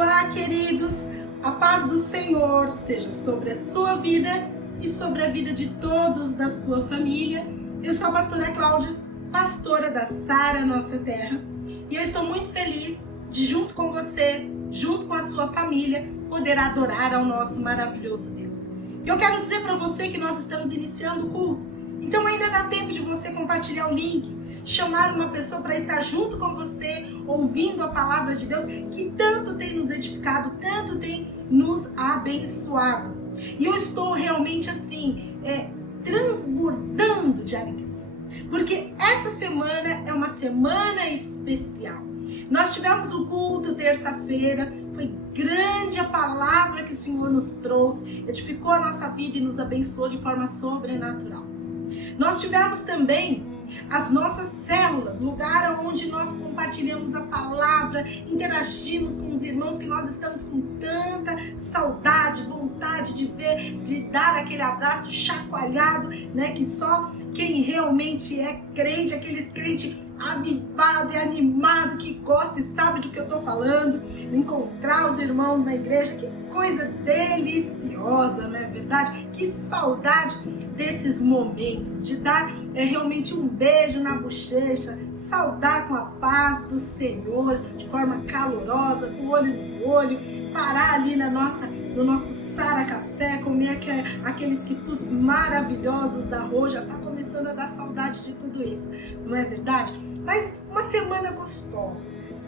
Olá, queridos! A paz do Senhor seja sobre a sua vida e sobre a vida de todos da sua família. Eu sou a pastora Cláudia, pastora da Sara Nossa Terra, e eu estou muito feliz de, junto com você, junto com a sua família, poder adorar ao nosso maravilhoso Deus. E eu quero dizer para você que nós estamos iniciando o culto, então ainda dá tempo de você compartilhar o link, chamar uma pessoa para estar junto com você, ouvindo a palavra de Deus, que tanto tem nos edificado, tanto tem nos abençoado. E eu estou realmente assim, transbordando de alegria, porque essa semana é uma semana especial. Nós tivemos o culto terça-feira, foi grande a palavra que o Senhor nos trouxe, edificou a nossa vida e nos abençoou de forma sobrenatural. Nós tivemos também as nossas células, lugar onde nós compartilhamos a palavra, interagimos com os irmãos que nós estamos com tanta saudade, vontade de ver, de dar aquele abraço chacoalhado, né? Que só quem realmente é crente, aqueles crentes avivado e animado, que gosta e sabe do que eu estou falando, encontrar os irmãos na igreja, que coisa deliciosa, não é verdade? Que saudade desses momentos, de dar realmente um beijo na bochecha, saudar com a paz do Senhor, de forma calorosa, com o olho no olho, parar ali no nosso Sara Café, comer aqueles quitutes maravilhosos da Rô, já está começando a dar saudade de tudo isso, não é verdade? Mas uma semana gostosa,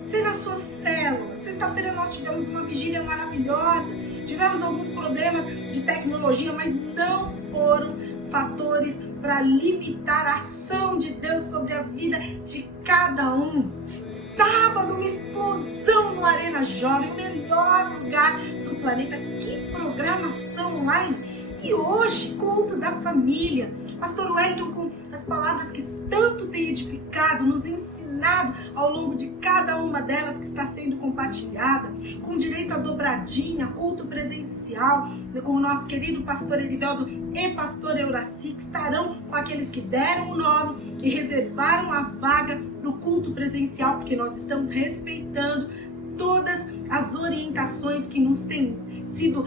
ser na sua célula. Sexta-feira nós tivemos uma vigília maravilhosa, tivemos alguns problemas de tecnologia, mas não foram fatores para limitar a ação de Deus sobre a vida de cada um. Sábado, uma explosão no Arena Jovem, o melhor lugar do planeta. Que programação online! E hoje, culto da família. Pastor Wellington, com as palavras que tanto tem edificado, nos ensinado ao longo de cada uma delas que está sendo compartilhada, com direito à dobradinha, culto presencial, com o nosso querido pastor Eriveldo e pastor Euraci, que estarão com aqueles que deram o nome e reservaram a vaga para o culto presencial, porque nós estamos respeitando todas as orientações que nos têm sido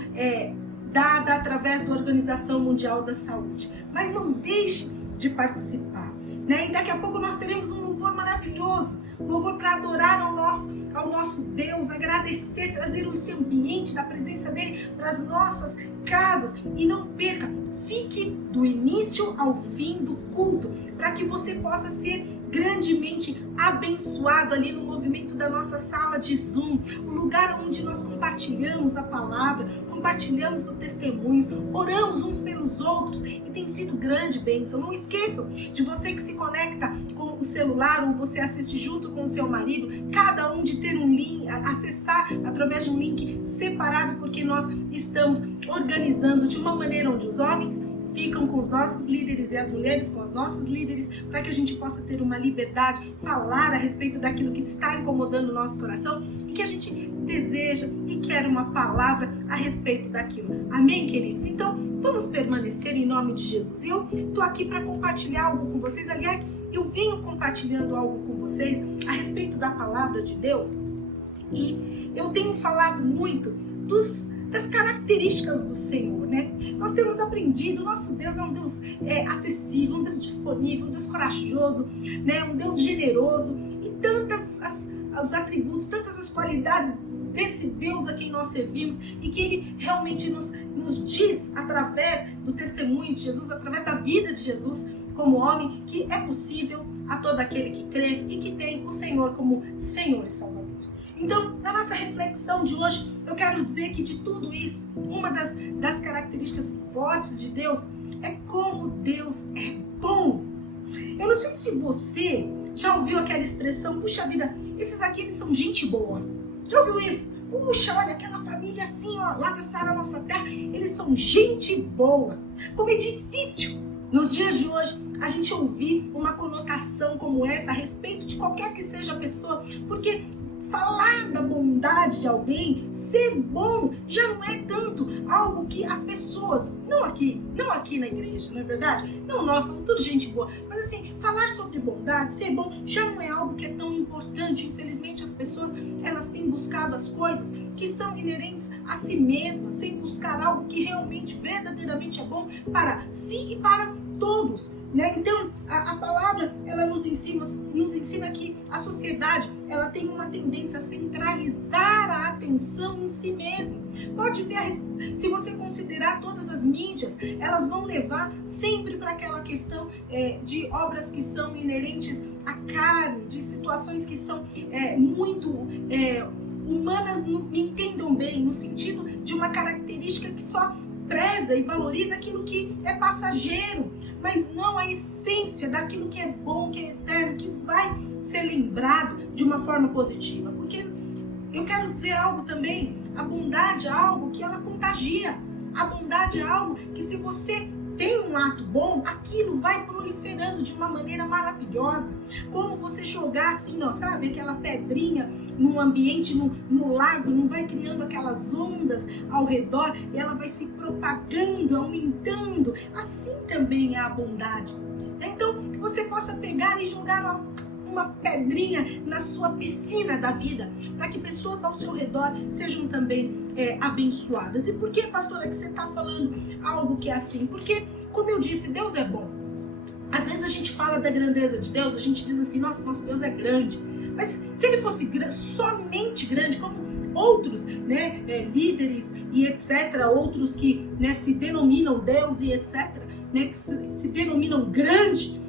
dada através da Organização Mundial da Saúde. Mas não deixe de participar, né? E daqui a pouco nós teremos um louvor maravilhoso, um louvor para adorar ao nosso Deus, agradecer, trazer esse ambiente da presença dele para as nossas casas. E não perca, fique do início ao fim do culto, para que você possa ser grandemente abençoado ali no movimento da nossa sala de Zoom, o lugar onde nós compartilhamos a palavra, compartilhamos os testemunhos, oramos uns pelos outros e tem sido grande bênção. Não esqueçam de você que se conecta com o celular ou você assiste junto com o seu marido, cada um de ter um link, acessar através de um link separado, porque nós estamos organizando de uma maneira onde os homens ficam com os nossos líderes e as mulheres com as nossas líderes, para que a gente possa ter uma liberdade, falar a respeito daquilo que está incomodando o nosso coração e que a gente deseja e quer uma palavra a respeito daquilo. Amém, queridos? Então, vamos permanecer em nome de Jesus. Eu estou aqui para compartilhar algo com vocês. Aliás, eu venho compartilhando algo com vocês a respeito da palavra de Deus e eu tenho falado muito das características do Senhor, né? Nós temos aprendido, o nosso Deus é um Deus acessível, um Deus disponível, um Deus corajoso, né? Um Deus generoso, e tantas os atributos, tantas as qualidades desse Deus a quem nós servimos, e que Ele realmente nos diz através do testemunho de Jesus, através da vida de Jesus como homem, que é possível a todo aquele que crê e que tem o Senhor como Senhor e Salvador. Então, na nossa reflexão de hoje, eu quero dizer que de tudo isso, uma das características fortes de Deus é como Deus é bom. Eu não sei se você já ouviu aquela expressão, puxa vida, esses aqui eles são gente boa. Já ouviu isso? Puxa, olha, aquela família assim, ó, lá da Sara Nossa Terra, eles são gente boa. Como é difícil nos dias de hoje a gente ouvir uma conotação como essa a respeito de qualquer que seja a pessoa, porque falar da bondade de alguém, ser bom, já não é tanto algo que as pessoas, não aqui na igreja, não é verdade? Não, nós somos tudo gente boa, mas assim, falar sobre bondade, ser bom, já não é algo que é tão importante. Infelizmente as pessoas, elas têm buscado as coisas que são inerentes a si mesma, sem buscar algo que realmente, verdadeiramente é bom para si e para todos, né? Então, a palavra, ela nos ensina que a sociedade, ela tem uma tendência a centralizar a atenção em si mesma. Pode ver, se você considerar todas as mídias, elas vão levar sempre para aquela questão de obras que são inerentes à carne, de situações que são muito humanas, me entendam bem, no sentido de uma característica que só preza e valoriza aquilo que é passageiro, mas não a essência daquilo que é bom, que é eterno, que vai ser lembrado de uma forma positiva. Porque eu quero dizer algo também, a bondade é algo que ela contagia. A bondade é algo que, se você tem um ato bom, aquilo vai proliferando de uma maneira maravilhosa. Como você jogar assim, ó, sabe, aquela pedrinha num ambiente, no lago, não vai criando aquelas ondas ao redor, e ela vai se propagando, aumentando. Assim também é a bondade. Então, que você possa pegar e jogar uma pedrinha na sua piscina da vida, para que pessoas ao seu redor sejam também abençoadas. E por que, pastora, que você está falando algo que é assim? Porque, como eu disse, Deus é bom. Às vezes a gente fala da grandeza de Deus, a gente diz assim, nosso Deus é grande. Mas se ele fosse somente grande, como outros, né, líderes e etc., outros que, né, se denominam Deus e etc., né, que se denominam grande,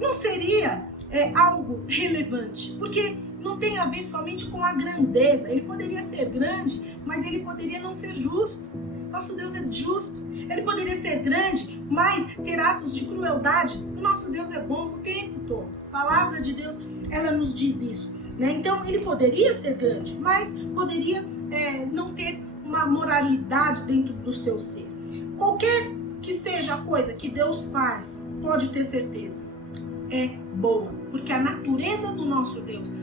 não seria algo relevante, porque não tem a ver somente com a grandeza. Ele poderia ser grande, mas ele poderia não ser justo. Nosso Deus é justo. Ele poderia ser grande, mas ter atos de crueldade. O nosso Deus é bom o tempo todo. A palavra de Deus, ela nos diz isso, né? Então, ele poderia ser grande, mas poderia não ter uma moralidade dentro do seu ser. Qualquer que seja a coisa que Deus faz, pode ter certeza, é boa, porque a natureza do nosso Deus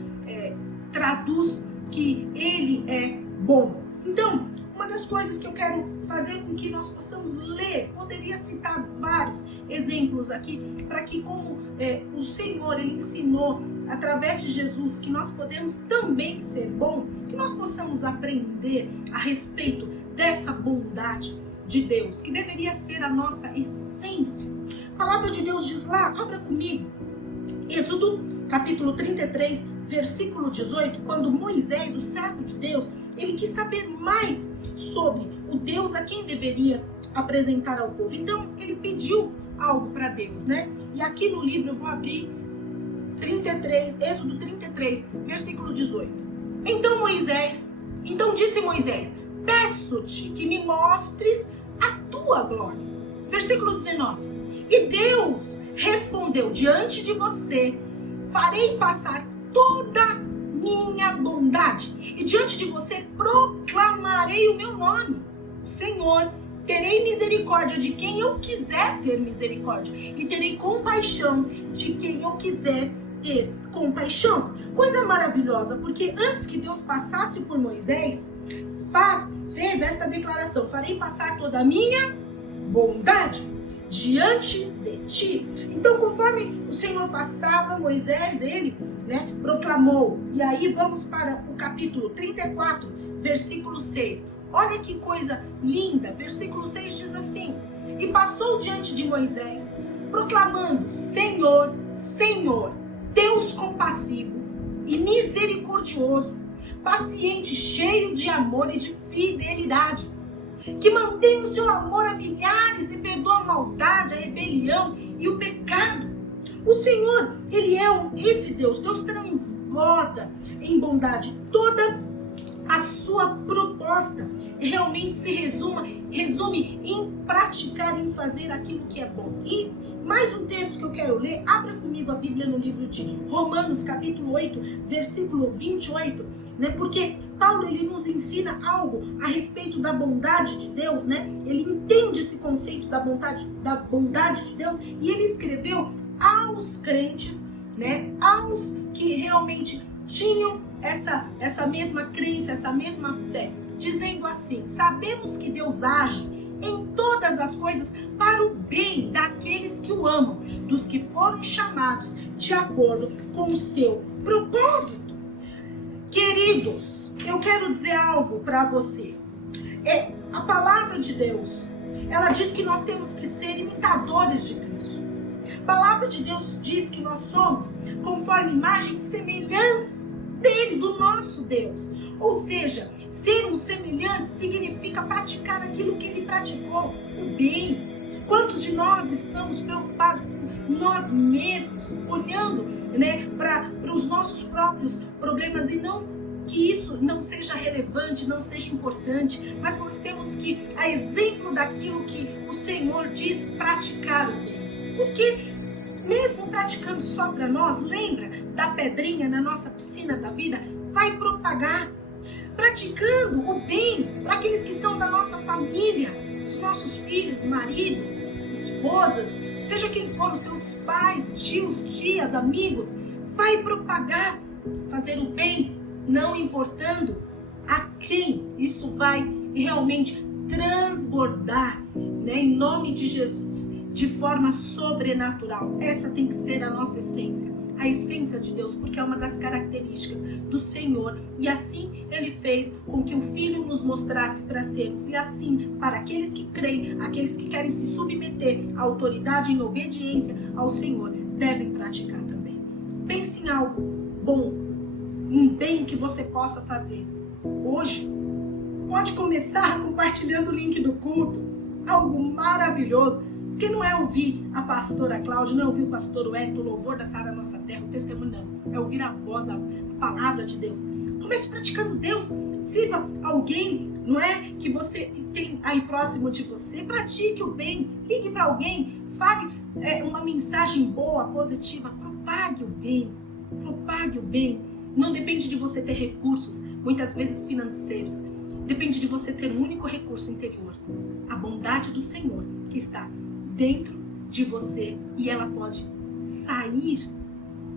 traduz que ele é bom. Então, uma das coisas que eu quero fazer com que nós possamos ler, poderia citar vários exemplos aqui, para que, como o Senhor ele ensinou através de Jesus que nós podemos também ser bom, que nós possamos aprender a respeito dessa bondade de Deus, que deveria ser a nossa essência. A palavra de Deus diz lá, abra comigo, Êxodo capítulo 33, versículo 18, quando Moisés, o servo de Deus, ele quis saber mais sobre o Deus a quem deveria apresentar ao povo. Então, ele pediu algo para Deus, né? E aqui no livro eu vou abrir 33, Êxodo 33, versículo 18. Então disse Moisés, peço-te que me mostres a tua glória. Versículo 19. E Deus respondeu, diante de você farei passar toda minha bondade, e diante de você proclamarei o meu nome. O Senhor, terei misericórdia de quem eu quiser ter misericórdia, e terei compaixão de quem eu quiser ter compaixão. Coisa maravilhosa, porque antes que Deus passasse por Moisés, fez esta declaração, farei passar toda a minha bondade diante de ti. Então, conforme o Senhor passava, Moisés, ele, né, proclamou. E aí vamos para o capítulo 34, versículo 6. Olha que coisa linda. Versículo 6 diz assim: e passou diante de Moisés, proclamando, Senhor, Senhor, Deus compassivo e misericordioso, paciente, cheio de amor e de fidelidade, que mantém o seu amor a milhares e perdoa a maldade, a rebelião e o pecado. O Senhor, ele é esse Deus. Deus transborda em bondade. Toda a sua proposta realmente se resume em praticar, em fazer aquilo que é bom. E mais um texto que eu quero ler, abra comigo a Bíblia no livro de Romanos, capítulo 8, versículo 28, né? Porque Paulo, ele nos ensina algo a respeito da bondade de Deus, né? Ele entende esse conceito da bondade de Deus, e ele escreveu aos crentes, né? Aos que realmente tinham essa mesma crença, essa mesma fé, dizendo assim: sabemos que Deus age em todas as coisas para o bem daqueles que o amam, dos que foram chamados de acordo com o seu propósito. Queridos, eu quero dizer algo para você. A palavra de Deus, ela diz que nós temos que ser imitadores de Cristo. A palavra de Deus diz que nós somos conforme imagem e semelhança dele, do nosso Deus. Ou seja, ser um semelhante significa praticar aquilo que ele praticou, o bem. Quantos de nós estamos preocupados com nós mesmos, olhando, né, para os nossos próprios problemas, e não que isso não seja relevante, não seja importante, mas nós temos que, a exemplo daquilo que o Senhor diz, praticar o bem. Porque mesmo praticando só para nós, lembra da pedrinha na nossa piscina da vida? Vai propagar. Praticando o bem para aqueles que são da nossa família, os nossos filhos, maridos, esposas, seja quem for, os seus pais, tios, tias, amigos, vai propagar, fazer o bem, não importando a quem. Isso vai realmente transbordar, né, em nome de Jesus, de forma sobrenatural. Essa tem que ser a nossa essência, a essência de Deus, porque é uma das características do Senhor, e assim Ele fez com que o Filho nos mostrasse para sermos, e assim, para aqueles que creem, aqueles que querem se submeter à autoridade em obediência ao Senhor, devem praticar também. Pense em algo bom, um bem que você possa fazer hoje. Pode começar compartilhando o link do culto, algo maravilhoso. Porque não é ouvir a pastora Cláudia, não é ouvir o pastor Wellington, o louvor da Sara Nossa Terra, o testemunho, não. É ouvir a voz, a palavra de Deus. Comece praticando Deus. Sirva alguém, não é? Que você tem aí próximo de você. Pratique o bem. Ligue para alguém. Fale uma mensagem boa, positiva. Propague o bem. Propague o bem. Não depende de você ter recursos, muitas vezes financeiros. Depende de você ter um único recurso interior. A bondade do Senhor que está dentro de você, e ela pode sair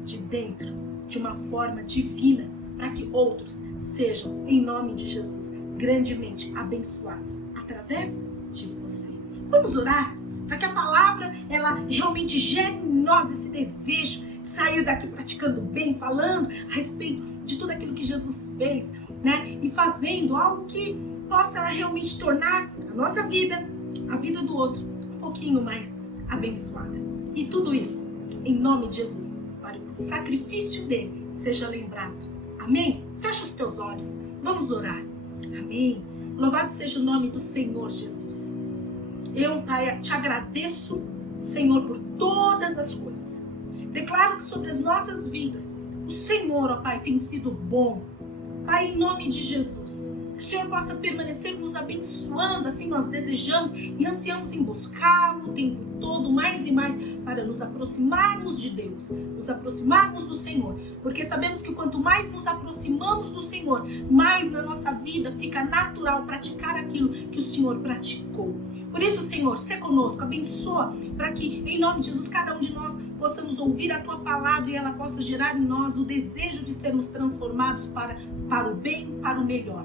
de dentro de uma forma divina para que outros sejam, em nome de Jesus, grandemente abençoados através de você. Vamos orar para que a palavra ela realmente gere em nós esse desejo de sair daqui praticando bem, falando a respeito de tudo aquilo que Jesus fez, né? E fazendo algo que possa realmente tornar a nossa vida, a vida do outro, um pouquinho mais abençoada. E tudo isso em nome de Jesus, para que o sacrifício dele seja lembrado. Amém? Fecha os teus olhos, vamos orar. Amém. Louvado seja o nome do Senhor Jesus. Eu, Pai, te agradeço, Senhor, por todas as coisas. Declaro que sobre as nossas vidas, o Senhor, ó Pai, tem sido bom. Pai, em nome de Jesus, que o Senhor possa permanecer nos abençoando, assim nós desejamos e ansiamos em buscá-lo o tempo todo, mais e mais, para nos aproximarmos de Deus, nos aproximarmos do Senhor, porque sabemos que quanto mais nos aproximamos do Senhor, mais na nossa vida fica natural praticar aquilo que o Senhor praticou. Por isso, Senhor, sê conosco, abençoa, para que, em nome de Jesus, cada um de nós possamos ouvir a Tua palavra e ela possa gerar em nós o desejo de sermos transformados para o bem, para o melhor.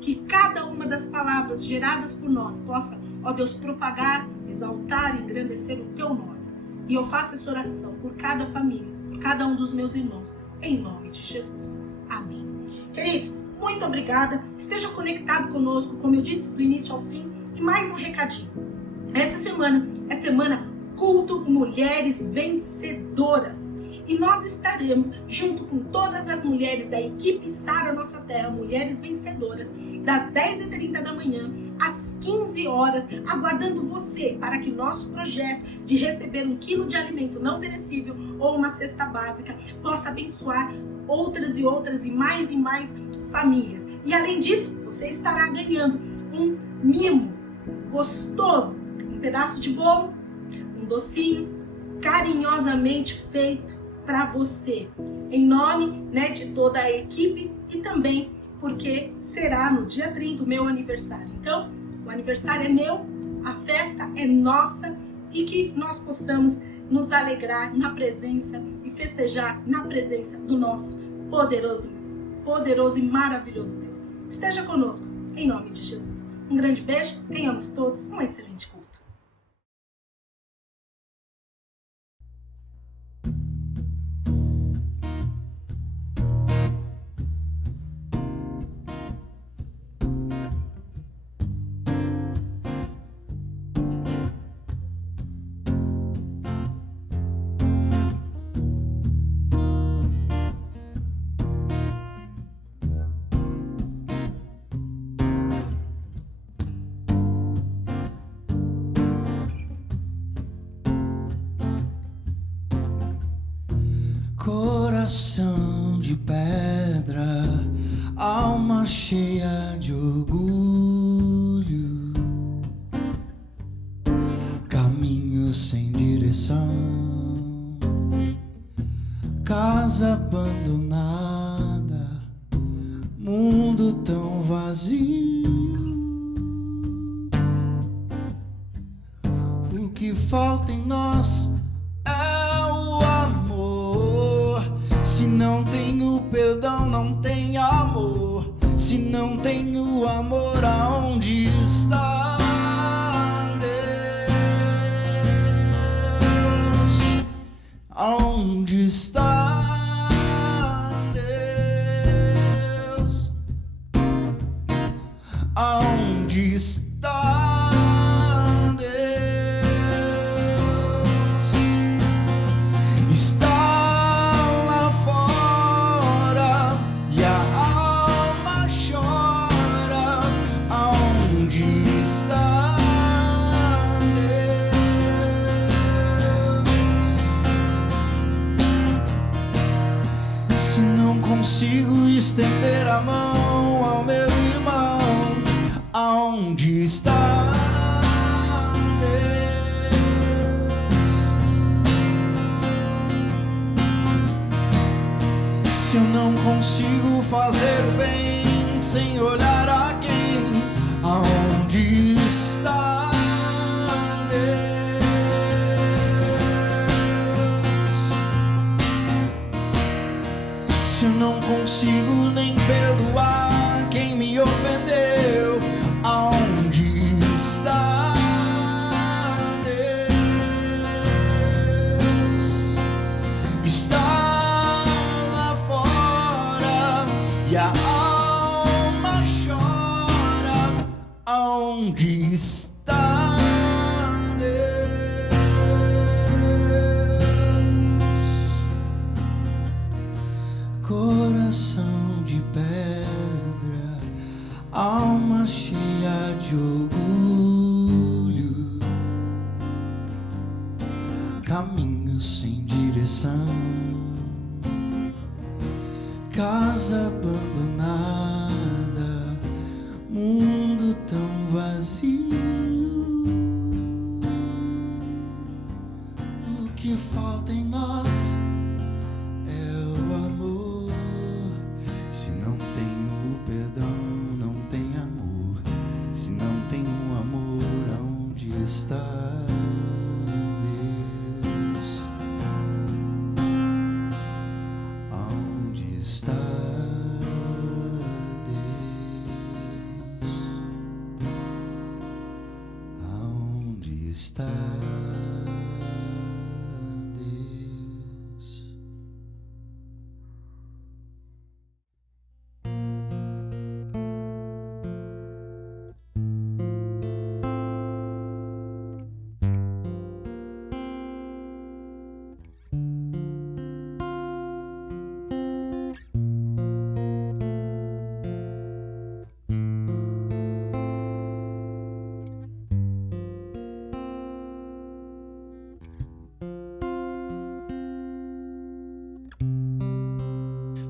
Que cada uma das palavras geradas por nós possa, ó Deus, propagar, exaltar e engrandecer o Teu nome. E eu faço essa oração por cada família, por cada um dos meus irmãos, em nome de Jesus. Amém. Queridos, muito obrigada. Esteja conectado conosco, como eu disse, do início ao fim. E mais um recadinho. Essa semana é semana Culto Mulheres Vencedoras. E nós estaremos junto com todas as mulheres da equipe Sara Nossa Terra, Mulheres Vencedoras, das 10h30 da manhã às 15 horas, aguardando você para que nosso projeto de receber 1 quilo de alimento não perecível ou uma cesta básica possa abençoar outras e mais famílias. E além disso, você estará ganhando um mimo gostoso, um pedaço de bolo, um docinho carinhosamente feito para você, em nome, né, de toda a equipe, e também porque será no dia 30 o meu aniversário. Então, o aniversário é meu, a festa é nossa, e que nós possamos nos alegrar na presença e festejar na presença do nosso poderoso e maravilhoso Deus. Esteja conosco, em nome de Jesus. Um grande beijo, tenhamos todos um excelente culto. Coração de pedra, alma cheia de orgulho, caminho sem direção, casa abandonada, mundo tão vazio. O que falta em nós é o amor. Se não tem o perdão, não tem amor. Se não tem o amor, aonde está Deus? Aonde está Deus? Aonde está Deus? Está lá fora e a alma chora. Aonde está Deus? Se não consigo estender a mão ao meu irmão, aonde está Deus? Se eu não consigo fazer o bem sem olhar a quem, aonde está Deus? Se eu não consigo nem perdoar quem me ofendeu, aonde está Deus? Está lá fora e a alma chora. Aonde está Deus? Coração de pedra, alma cheia de orgulho, caminho sem direção, casa abandonada, mundo tão vazio. O que falta em nós é o amor. Se não tem o perdão, não tem amor. Se não tem o amor, aonde está Deus? Aonde está Deus? Aonde está Deus?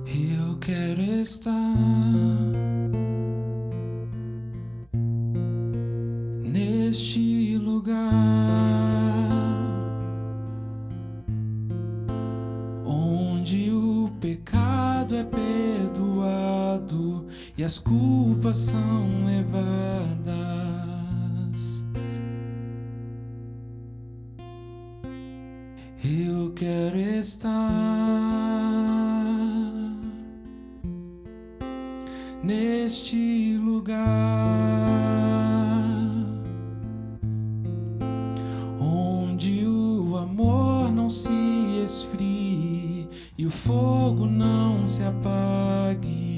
Eu quero estar neste lugar onde o pecado é perdoado e as culpas são levadas. Eu quero estar neste lugar onde o amor não se esfrie e o fogo não se apague.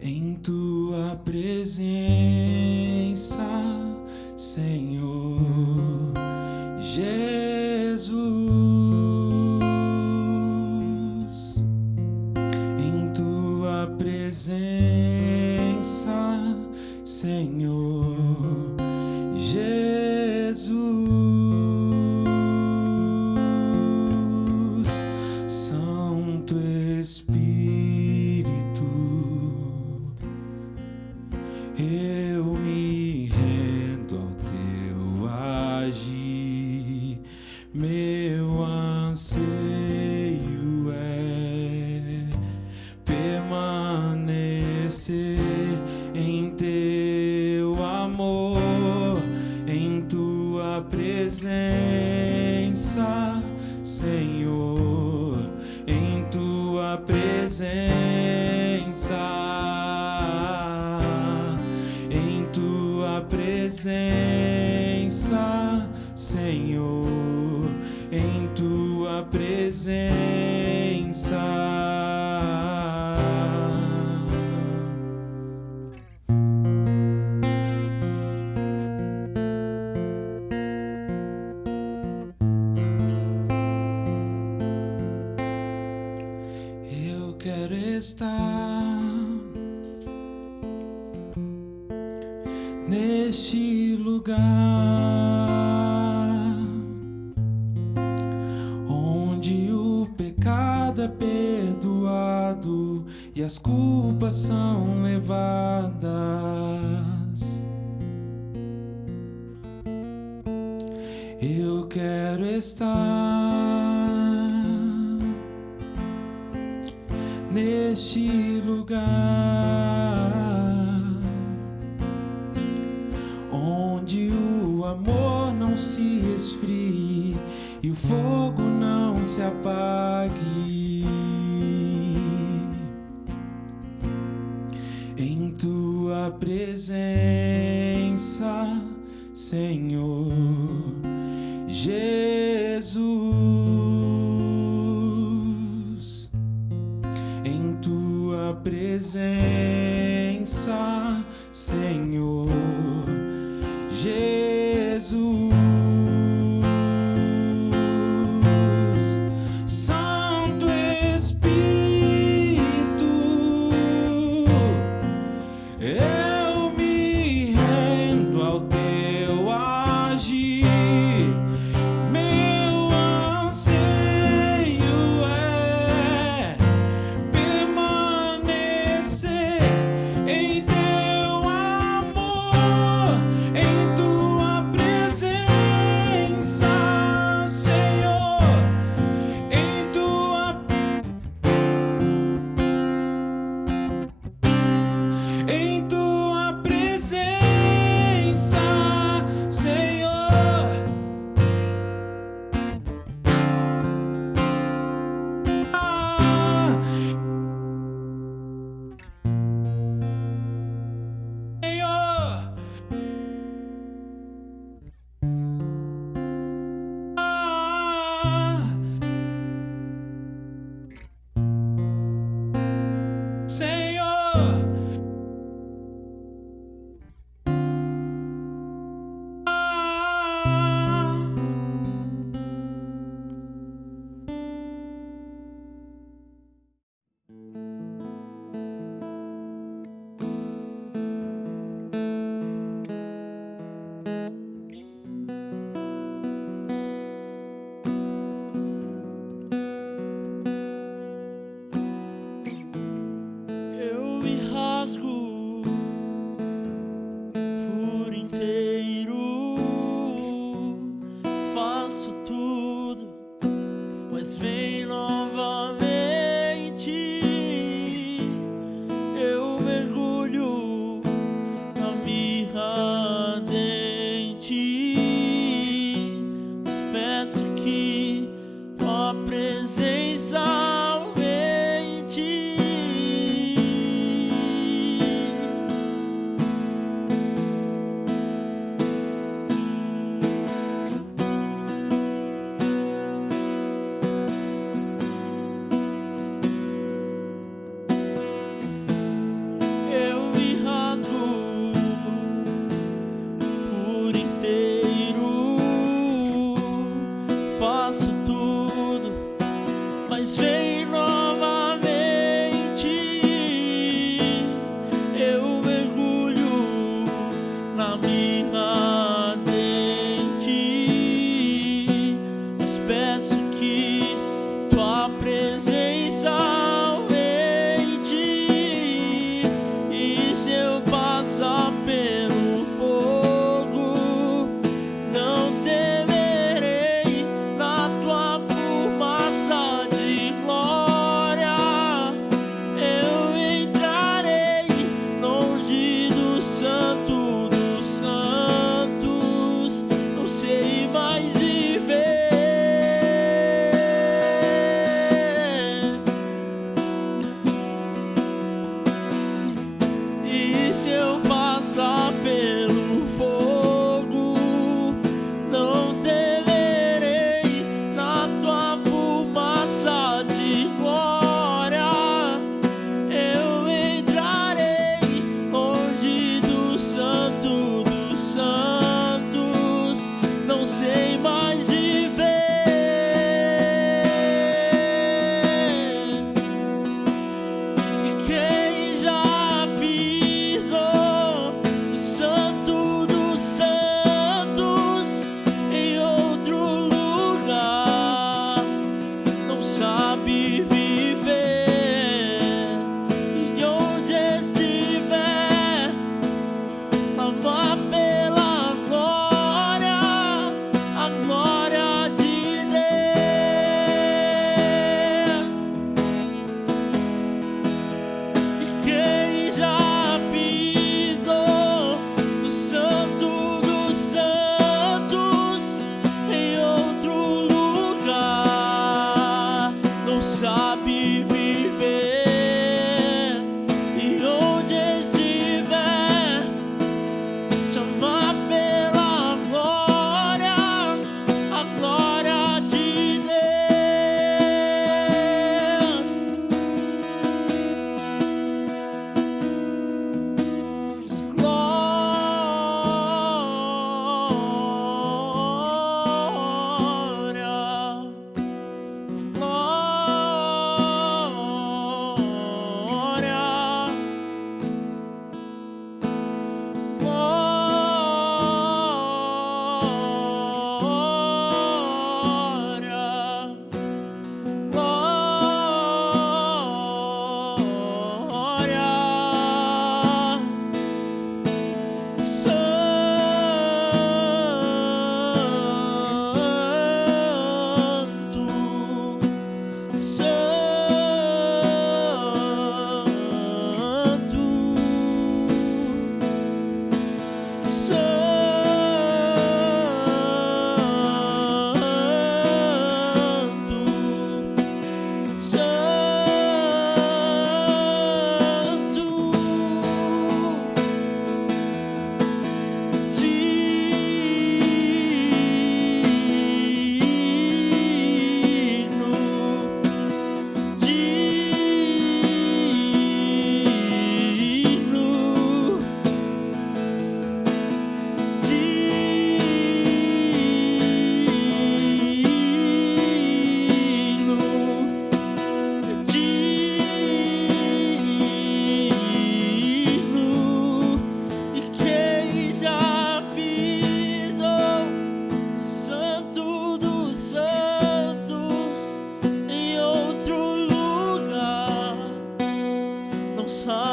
Em tua presença, Senhor Jesus, em tua presença, Senhor Jesus. Espírito, eu me rendo ao teu agir. Meu anseio é permanecer em teu amor, em tua presença, Senhor, em tua presença, em tua presença, Senhor, em tua presença. Eu quero estar neste lugar onde o pecado é perdoado e as culpas são levadas. Eu quero estar neste lugar onde o amor não se esfrie e o fogo não se apague. Em tua presença, Senhor Jesus, em tua presença, Senhor Jesus. Santo Espírito, eu me rendo ao teu agir. Meu anseio é permanecer em teu amor, em tua presença.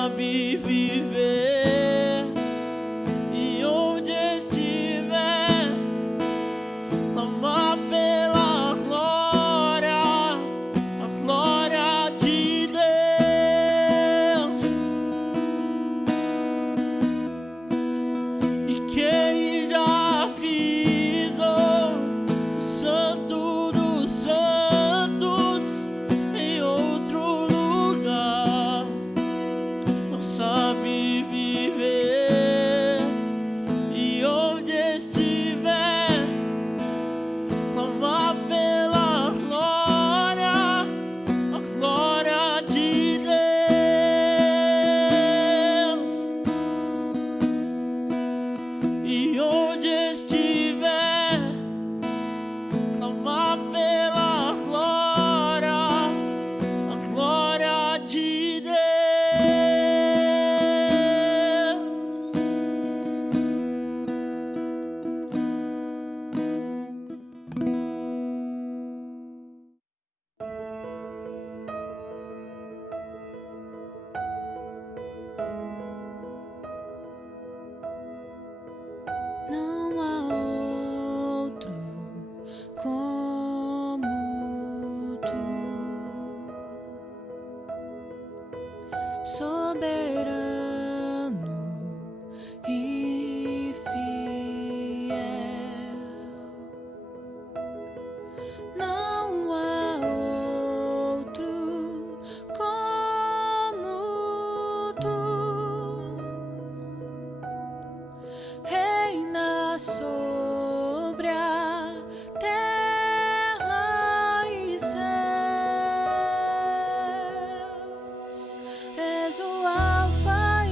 sabe viver, e onde estiver, clamar pela glória, a glória de Deus. E quem já pisou o Santo dos Santos em outro lugar, não sabe viver, e onde estiver, clamar pela glória, a glória de Deus. E onde estiver, clamar pela glória, a glória de Deus. Não há outro como tu, soberano e fiel. Não há outro como tu. Reina sobre a terra e céus, és o Alfa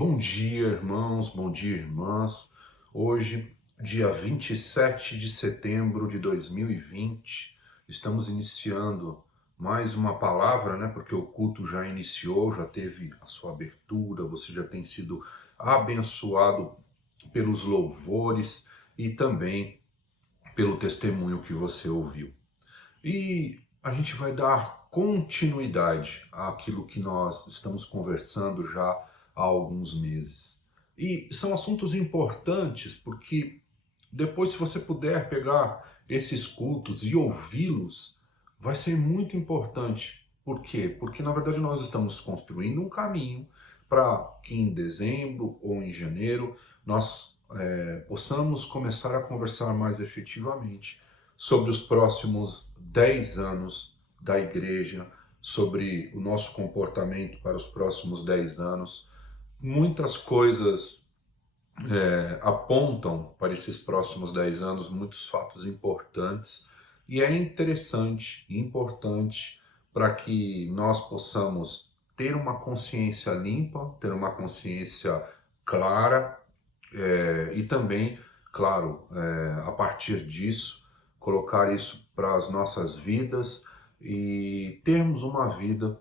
Bom dia, irmãos, bom dia, irmãs. Hoje, dia 27 de setembro de 2020, estamos iniciando mais uma palavra, né? Porque o culto já iniciou, já teve a sua abertura, você já tem sido abençoado pelos louvores e também pelo testemunho que você ouviu. E a gente vai dar continuidade àquilo que nós estamos conversando já há alguns meses. E são assuntos importantes porque depois, se você puder pegar esses cultos e ouvi-los, vai ser muito importante. Por quê? Porque na verdade nós estamos construindo um caminho para que em dezembro ou em janeiro nós possamos começar a conversar mais efetivamente sobre os próximos 10 anos da igreja, sobre o nosso comportamento para os próximos 10 anos. Muitas coisas apontam para esses próximos 10 anos, muitos fatos importantes, e é interessante e importante para que nós possamos ter uma consciência limpa, ter uma consciência clara, e também, claro, a partir disso, colocar isso para as nossas vidas e termos uma vida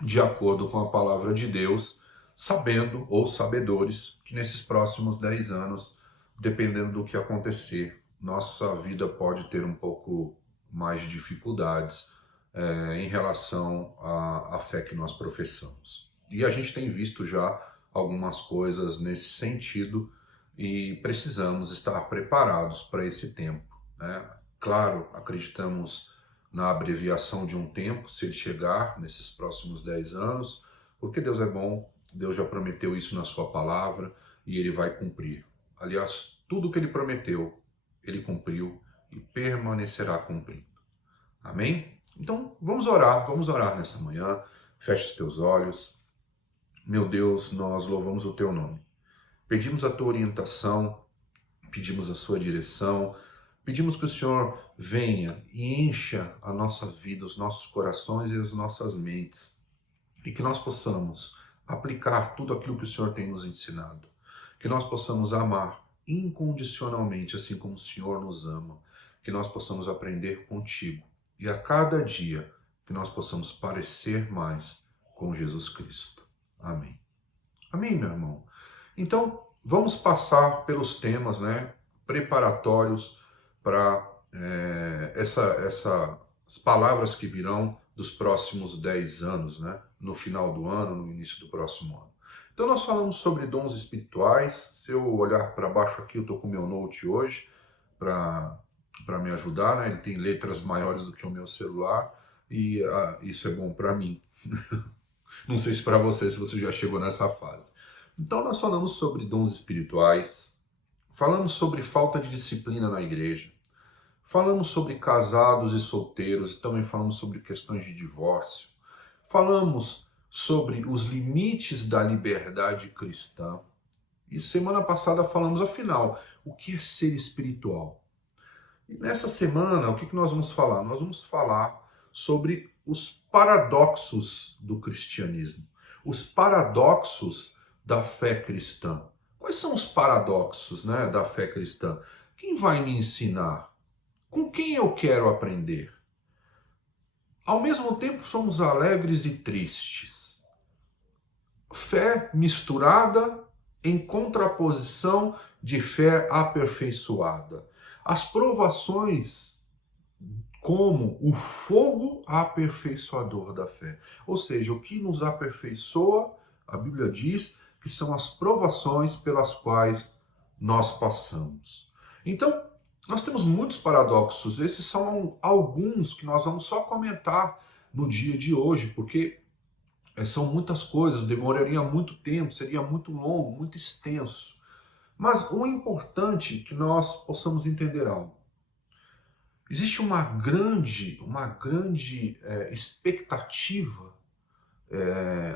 de acordo com a palavra de Deus, sabendo ou sabedores que nesses próximos 10 anos, dependendo do que acontecer, nossa vida pode ter um pouco mais de dificuldades em relação à fé que nós professamos. E a gente tem visto já algumas coisas nesse sentido e precisamos estar preparados para esse tempo, né? Claro, acreditamos na abreviação de um tempo, se ele chegar nesses próximos 10 anos, porque Deus é bom, Deus já prometeu isso na sua palavra e ele vai cumprir. Aliás, tudo que ele prometeu, ele cumpriu e permanecerá cumprindo. Amém? Então, vamos orar nessa manhã. Feche os teus olhos. Meu Deus, nós louvamos o teu nome. Pedimos a tua orientação, pedimos a sua direção, pedimos que o Senhor venha e encha a nossa vida, os nossos corações e as nossas mentes, e que nós possamos aplicar tudo aquilo que o Senhor tem nos ensinado, que nós possamos amar incondicionalmente, assim como o Senhor nos ama, que nós possamos aprender contigo, e a cada dia que nós possamos parecer mais com Jesus Cristo. Amém. Amém, meu irmão? Então, vamos passar pelos temas, né, preparatórios para essas palavras que virão dos próximos 10 anos, né, no final do ano, no início do próximo ano. Então, nós falamos sobre dons espirituais. Se eu olhar para baixo aqui, eu estou com o meu note hoje para me ajudar, né? Ele tem letras maiores do que o meu celular e isso é bom para mim. Não sei se para você, se você já chegou nessa fase. Então nós falamos sobre dons espirituais, falamos sobre falta de disciplina na igreja, falamos sobre casados e solteiros e também falamos sobre questões de divórcio, falamos sobre os limites da liberdade cristã e semana passada falamos, afinal, o que é ser espiritual? E nessa semana, o que nós vamos falar? Nós vamos falar sobre os paradoxos do cristianismo, os paradoxos da fé cristã. Quais são os paradoxos, né, da fé cristã? Quem vai me ensinar? Com quem eu quero aprender? Ao mesmo tempo, somos alegres e tristes. Fé misturada em contraposição de fé aperfeiçoada. As provações como o fogo aperfeiçoador da fé. Ou seja, o que nos aperfeiçoa, a Bíblia diz que são as provações pelas quais nós passamos. Então, nós temos muitos paradoxos. Esses são alguns que nós vamos só comentar no dia de hoje, porque são muitas coisas, demoraria muito tempo, seria muito longo, muito extenso. Mas o importante é que nós possamos entender algo. Existe uma grande expectativa,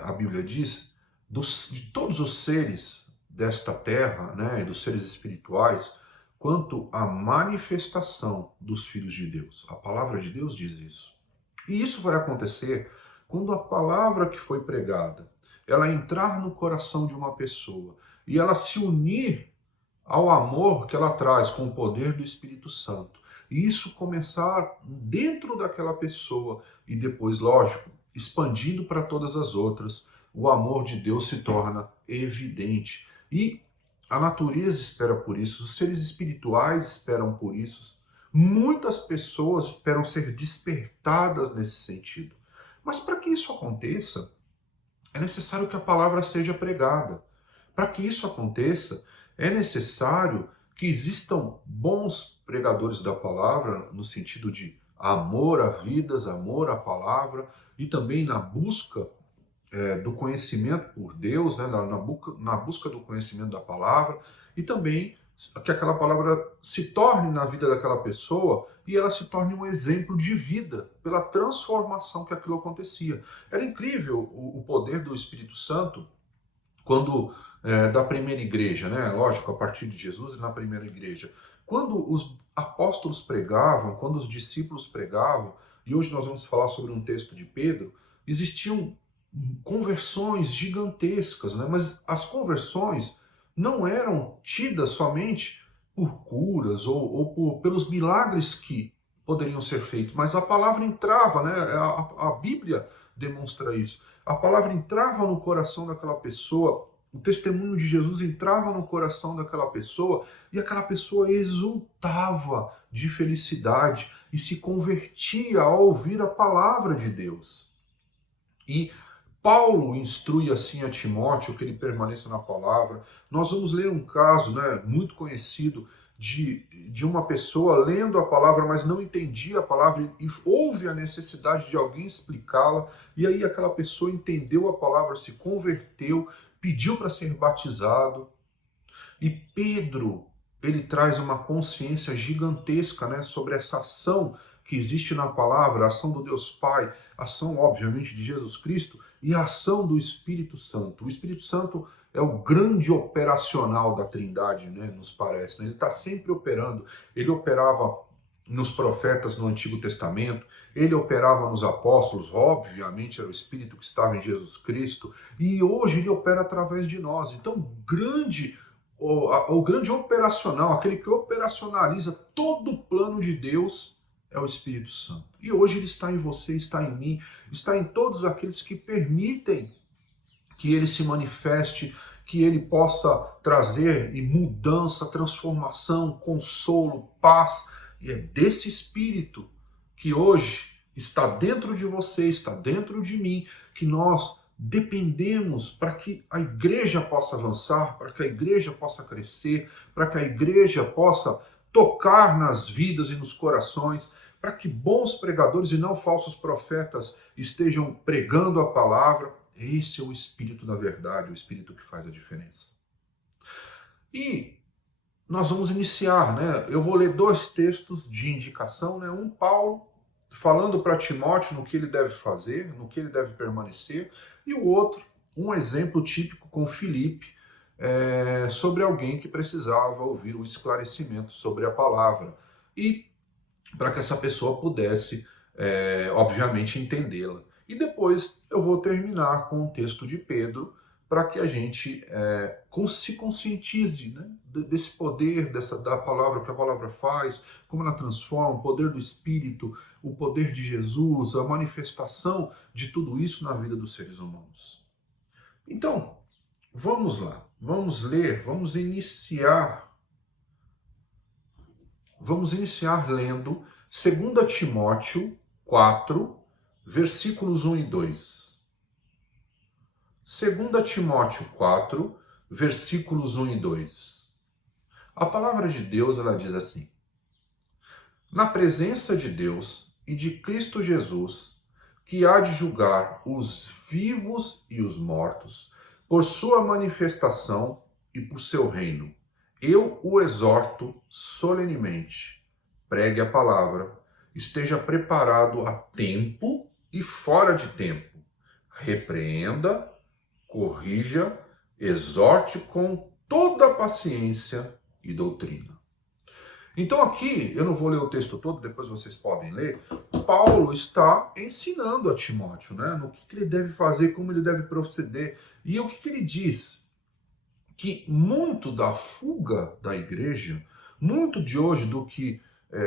a Bíblia diz, de todos os seres desta terra, né, e dos seres espirituais, quanto à manifestação dos filhos de Deus. A palavra de Deus diz isso. E isso vai acontecer quando a palavra que foi pregada ela entrar no coração de uma pessoa e ela se unir ao amor que ela traz com o poder do Espírito Santo, e isso começar dentro daquela pessoa e depois, lógico, expandindo para todas as outras, o amor de Deus se torna evidente. E a natureza espera por isso, os seres espirituais esperam por isso, muitas pessoas esperam ser despertadas nesse sentido. Mas para que isso aconteça, é necessário que a palavra seja pregada. Para que isso aconteça, é necessário que existam bons pregadores da palavra, no sentido de amor a vidas, amor à palavra, e também na busca do conhecimento por Deus, né, na busca do conhecimento da palavra, e também que aquela palavra se torne na vida daquela pessoa e ela se torne um exemplo de vida pela transformação que aquilo acontecia. Era incrível o poder do Espírito Santo quando da primeira igreja, né? Lógico, a partir de Jesus na primeira igreja. Quando os apóstolos pregavam, quando os discípulos pregavam, e hoje nós vamos falar sobre um texto de Pedro, existiam conversões gigantescas, né? Mas as conversões não eram tidas somente por curas ou pelos milagres que poderiam ser feitos, mas a palavra entrava, né? A Bíblia demonstra isso. A palavra entrava no coração daquela pessoa, o testemunho de Jesus entrava no coração daquela pessoa e aquela pessoa exultava de felicidade e se convertia ao ouvir a palavra de Deus. E Paulo instrui assim a Timóteo que ele permaneça na palavra. Nós vamos ler um caso, né, muito conhecido de uma pessoa lendo a palavra, mas não entendia a palavra e houve a necessidade de alguém explicá-la. E aí aquela pessoa entendeu a palavra, se converteu, pediu para ser batizado. E Pedro, ele traz uma consciência gigantesca, né, sobre essa ação que existe na palavra, a ação do Deus Pai, a ação, obviamente, de Jesus Cristo e a ação do Espírito Santo. O Espírito Santo é o grande operacional da Trindade, né, nos parece. Né? Ele está sempre operando. Ele operava nos profetas no Antigo Testamento, ele operava nos apóstolos, obviamente era o Espírito que estava em Jesus Cristo, e hoje ele opera através de nós. Então, o grande operacional, aquele que operacionaliza todo o plano de Deus, é o Espírito Santo. E hoje ele está em você, está em mim, está em todos aqueles que permitem que ele se manifeste, que ele possa trazer mudança, transformação, consolo, paz. E é desse Espírito que hoje está dentro de você, está dentro de mim, que nós dependemos para que a igreja possa avançar, para que a igreja possa crescer, para que a igreja possa tocar nas vidas e nos corações, para que bons pregadores e não falsos profetas estejam pregando a palavra. Esse é o Espírito da verdade, o Espírito que faz a diferença. E nós vamos iniciar, né? Eu vou ler 2 textos de indicação, né? Um, Paulo falando para Timóteo no que ele deve fazer, no que ele deve permanecer, e o outro, um exemplo típico com Filipe, sobre alguém que precisava ouvir o esclarecimento sobre a palavra. E para que essa pessoa pudesse, obviamente, entendê-la. E depois eu vou terminar com o texto de Pedro, para que a gente se conscientize, né, desse poder, da palavra, o que a palavra faz, como ela transforma, o poder do Espírito, o poder de Jesus, a manifestação de tudo isso na vida dos seres humanos. Então, vamos lá, vamos ler, vamos iniciar lendo 2 Timóteo 4, versículos 1 e 2. 2 Timóteo 4, versículos 1 e 2. A palavra de Deus, ela diz assim: na presença de Deus e de Cristo Jesus, que há de julgar os vivos e os mortos, por sua manifestação e por seu reino, eu o exorto solenemente. Pregue a palavra, esteja preparado a tempo e fora de tempo. Repreenda, corrija, exorte com toda paciência e doutrina. Então aqui, eu não vou ler o texto todo, depois vocês podem ler. Paulo está ensinando a Timóteo, né? No que ele deve fazer, como ele deve proceder. E o que ele diz? Que muito da fuga da igreja, muito de hoje do que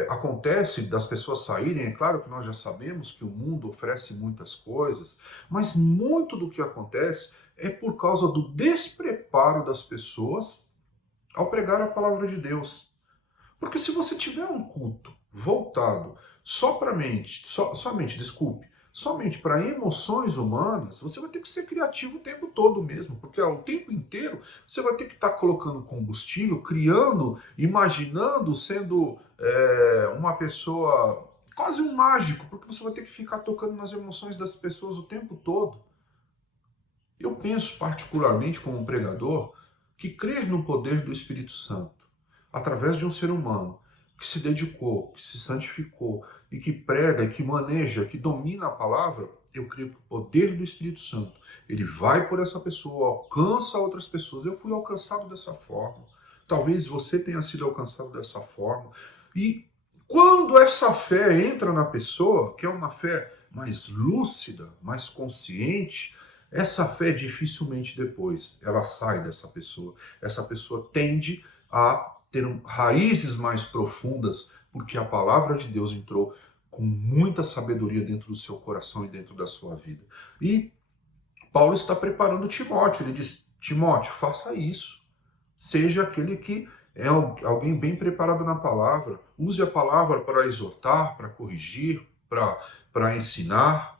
acontece das pessoas saírem, é claro que nós já sabemos que o mundo oferece muitas coisas, mas muito do que acontece é por causa do despreparo das pessoas ao pregar a palavra de Deus. Porque se você tiver um culto voltado somente para emoções humanas, você vai ter que ser criativo o tempo todo mesmo, porque o tempo inteiro você vai ter que estar colocando combustível, criando, imaginando, sendo uma pessoa, quase um mágico, porque você vai ter que ficar tocando nas emoções das pessoas o tempo todo. Eu penso particularmente como um pregador que crer no poder do Espírito Santo, através de um ser humano que se dedicou, que se santificou e que prega, e que maneja, que domina a palavra, eu creio que o poder do Espírito Santo, ele vai por essa pessoa, alcança outras pessoas. Eu fui alcançado dessa forma. Talvez você tenha sido alcançado dessa forma. E quando essa fé entra na pessoa, que é uma fé mais lúcida, mais consciente, essa fé dificilmente depois ela sai dessa pessoa. Essa pessoa tende a ter raízes mais profundas, porque a palavra de Deus entrou com muita sabedoria dentro do seu coração e dentro da sua vida. E Paulo está preparando Timóteo. Ele diz: Timóteo, faça isso. Seja aquele que é alguém bem preparado na palavra. Use a palavra para exortar, para corrigir, para ensinar.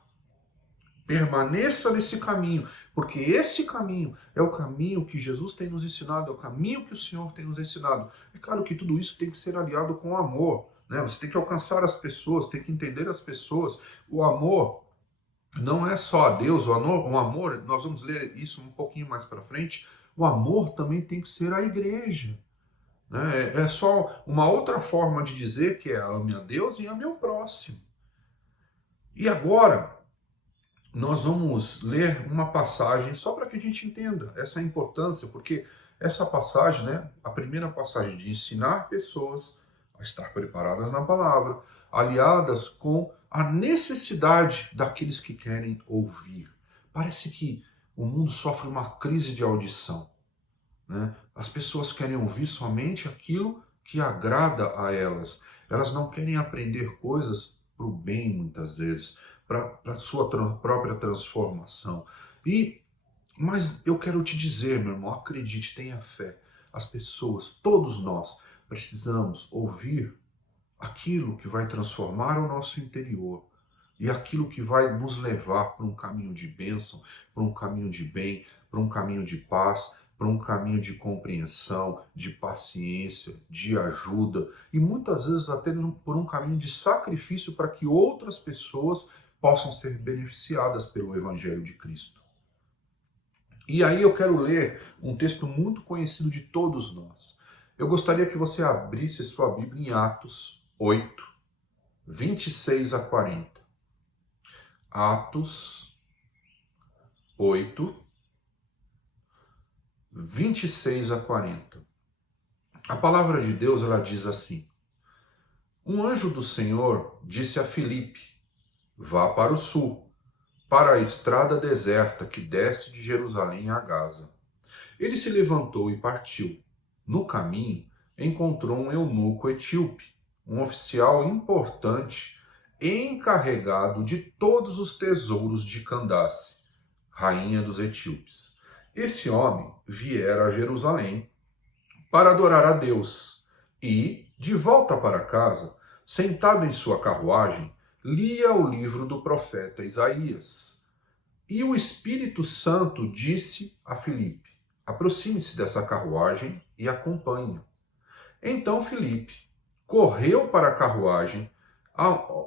Permaneça nesse caminho, porque esse caminho é o caminho que Jesus tem nos ensinado, é o caminho que o Senhor tem nos ensinado. É claro que tudo isso tem que ser aliado com amor, né? Você tem que alcançar as pessoas, tem que entender as pessoas. O amor não é só a Deus, o amor, nós vamos ler isso um pouquinho mais para frente, o amor também tem que ser a igreja. Né? É só uma outra forma de dizer que é ame a Deus e ame ao próximo. E agora nós vamos ler uma passagem só para que a gente entenda essa importância, porque essa passagem, né, a primeira passagem de ensinar pessoas a estar preparadas na palavra, aliadas com a necessidade daqueles que querem ouvir. Parece que o mundo sofre uma crise de audição, né? As pessoas querem ouvir somente aquilo que agrada a elas. Elas não querem aprender coisas para o bem, muitas vezes, para a sua própria transformação. Mas eu quero te dizer, meu irmão, acredite, tenha fé. As pessoas, todos nós, precisamos ouvir aquilo que vai transformar o nosso interior e aquilo que vai nos levar para um caminho de bênção, para um caminho de bem, para um caminho de paz, para um caminho de compreensão, de paciência, de ajuda e muitas vezes até por um caminho de sacrifício para que outras pessoas possam ser beneficiadas pelo Evangelho de Cristo. E aí eu quero ler um texto muito conhecido de todos nós. Eu gostaria que você abrisse sua Bíblia em Atos 8, 26 a 40. Atos 8, 26 a 40. A palavra de Deus, ela diz assim: Um anjo do Senhor disse a Filipe: Vá para o sul, para a estrada deserta que desce de Jerusalém a Gaza. Ele se levantou e partiu. No caminho, encontrou um eunuco etíope, um oficial importante, encarregado de todos os tesouros de Candace, rainha dos etíopes. Esse homem viera a Jerusalém para adorar a Deus e, de volta para casa, sentado em sua carruagem, lia o livro do profeta Isaías. E o Espírito Santo disse a Filipe: Aproxime-se dessa carruagem e acompanhe. Então Filipe correu para a carruagem,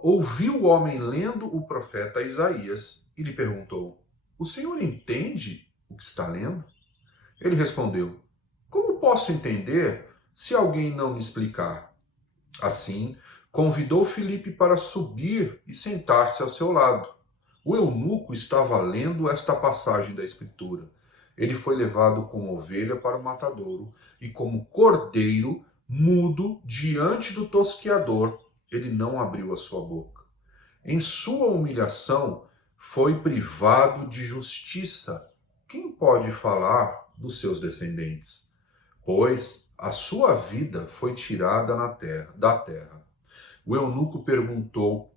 ouviu o homem lendo o profeta Isaías e lhe perguntou: O senhor entende o que está lendo? Ele respondeu: Como posso entender se alguém não me explicar? Assim, convidou Filipe para subir e sentar-se ao seu lado. O eunuco estava lendo esta passagem da Escritura. Ele foi levado como ovelha para o matadouro, e como cordeiro mudo diante do tosqueador, ele não abriu a sua boca. Em sua humilhação, foi privado de justiça. Quem pode falar dos seus descendentes? Pois a sua vida foi tirada da terra. O eunuco perguntou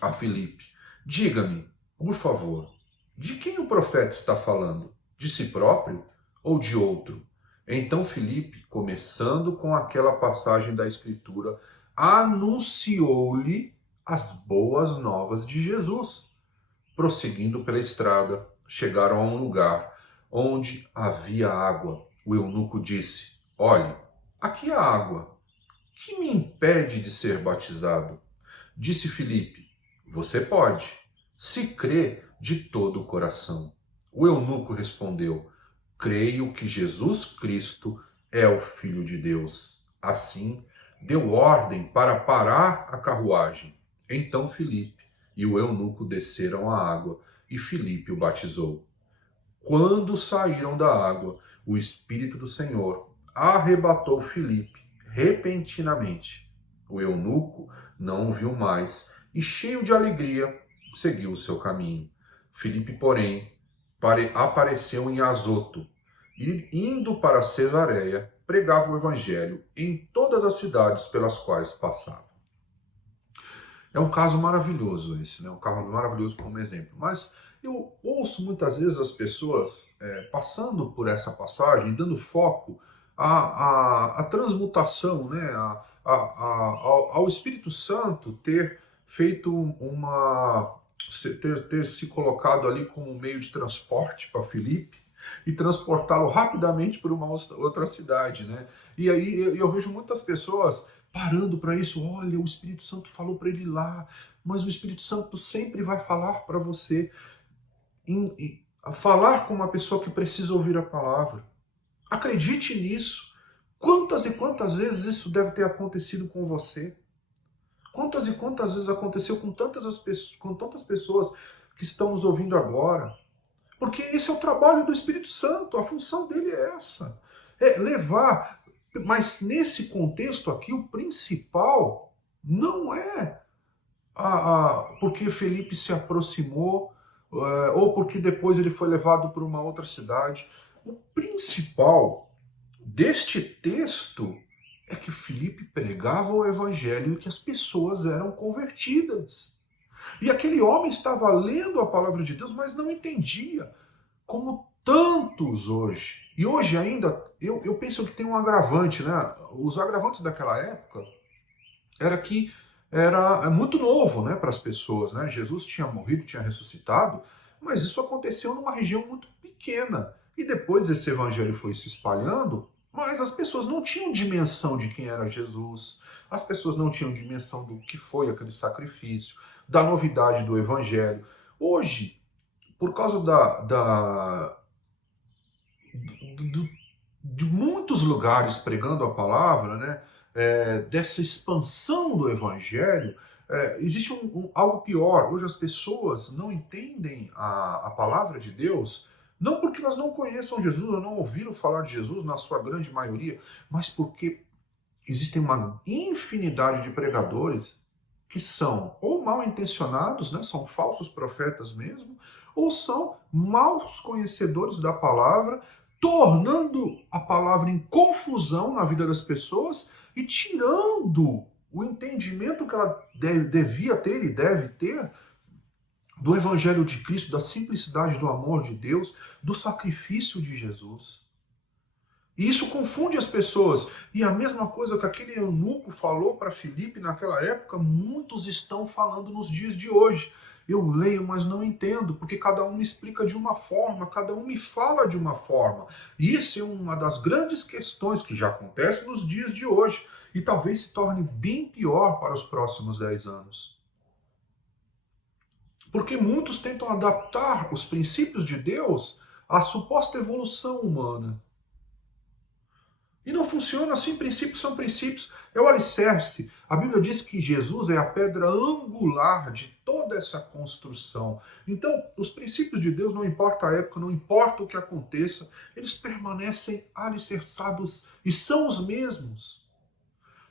a Filipe: diga-me, por favor, de quem o profeta está falando? De si próprio ou de outro? Então Filipe, começando com aquela passagem da Escritura, anunciou-lhe as boas novas de Jesus. Prosseguindo pela estrada, chegaram a um lugar onde havia água. O eunuco disse: olhe, aqui há água. Que me impede de ser batizado? Disse Filipe: você pode, se crê de todo o coração. O eunuco respondeu: creio que Jesus Cristo é o Filho de Deus. Assim, deu ordem para parar a carruagem. Então Filipe e o eunuco desceram à água e Filipe o batizou. Quando saíram da água, o Espírito do Senhor arrebatou Filipe repentinamente. O eunuco não o viu mais e, cheio de alegria, seguiu o seu caminho. Filipe, porém, apareceu em Azoto e, indo para Cesareia, pregava o evangelho em todas as cidades pelas quais passava. É um caso maravilhoso esse, né? Um caso maravilhoso como exemplo. Mas eu ouço muitas vezes as pessoas passando por essa passagem, dando foco à transmutação, né? Ao Espírito Santo ter feito ter se colocado ali como meio de transporte para Filipe e transportá-lo rapidamente para uma outra cidade, né? E aí eu vejo muitas pessoas parando para isso. Olha, o Espírito Santo falou para ele ir lá, mas o Espírito Santo sempre vai falar para você, falar com uma pessoa que precisa ouvir a palavra. Acredite nisso. Quantas e quantas vezes isso deve ter acontecido com você? Quantas e quantas vezes aconteceu com tantas pessoas que estão nos ouvindo agora? Porque esse é o trabalho do Espírito Santo, a função dele é essa. É levar, mas nesse contexto aqui, o principal não é porque Felipe se aproximou, ou porque depois ele foi levado para uma outra cidade. O principal deste texto é que Filipe pregava o evangelho e que as pessoas eram convertidas. E aquele homem estava lendo a palavra de Deus, mas não entendia, como tantos hoje. E hoje ainda, eu penso que tem um agravante, né? Os agravantes daquela época era que era muito novo, né, para as pessoas, né? Jesus tinha morrido, tinha ressuscitado, mas isso aconteceu numa região muito pequena. E depois esse evangelho foi se espalhando, mas as pessoas não tinham dimensão de quem era Jesus, as pessoas não tinham dimensão do que foi aquele sacrifício, da novidade do evangelho. Hoje, por causa de muitos lugares pregando a palavra, né, dessa expansão do evangelho, existe algo pior. Hoje as pessoas não entendem a palavra de Deus, não porque elas não conheçam Jesus ou não ouviram falar de Jesus, na sua grande maioria, mas porque existem uma infinidade de pregadores que são ou mal intencionados, né, são falsos profetas mesmo, ou são maus conhecedores da palavra, tornando a palavra em confusão na vida das pessoas e tirando o entendimento que ela devia ter e deve ter do Evangelho de Cristo, da simplicidade do amor de Deus, do sacrifício de Jesus. E isso confunde as pessoas. E a mesma coisa que aquele eunuco falou para Filipe naquela época, muitos estão falando nos dias de hoje. Eu leio, mas não entendo, porque cada um me explica de uma forma, cada um me fala de uma forma. E isso é uma das grandes questões que já acontece nos dias de hoje. E talvez se torne bem pior para os próximos 10 anos. Porque muitos tentam adaptar os princípios de Deus à suposta evolução humana. E não funciona assim. Princípios são princípios, é o alicerce. A Bíblia diz que Jesus é a pedra angular de toda essa construção. Então, os princípios de Deus, não importa a época, não importa o que aconteça, eles permanecem alicerçados e são os mesmos.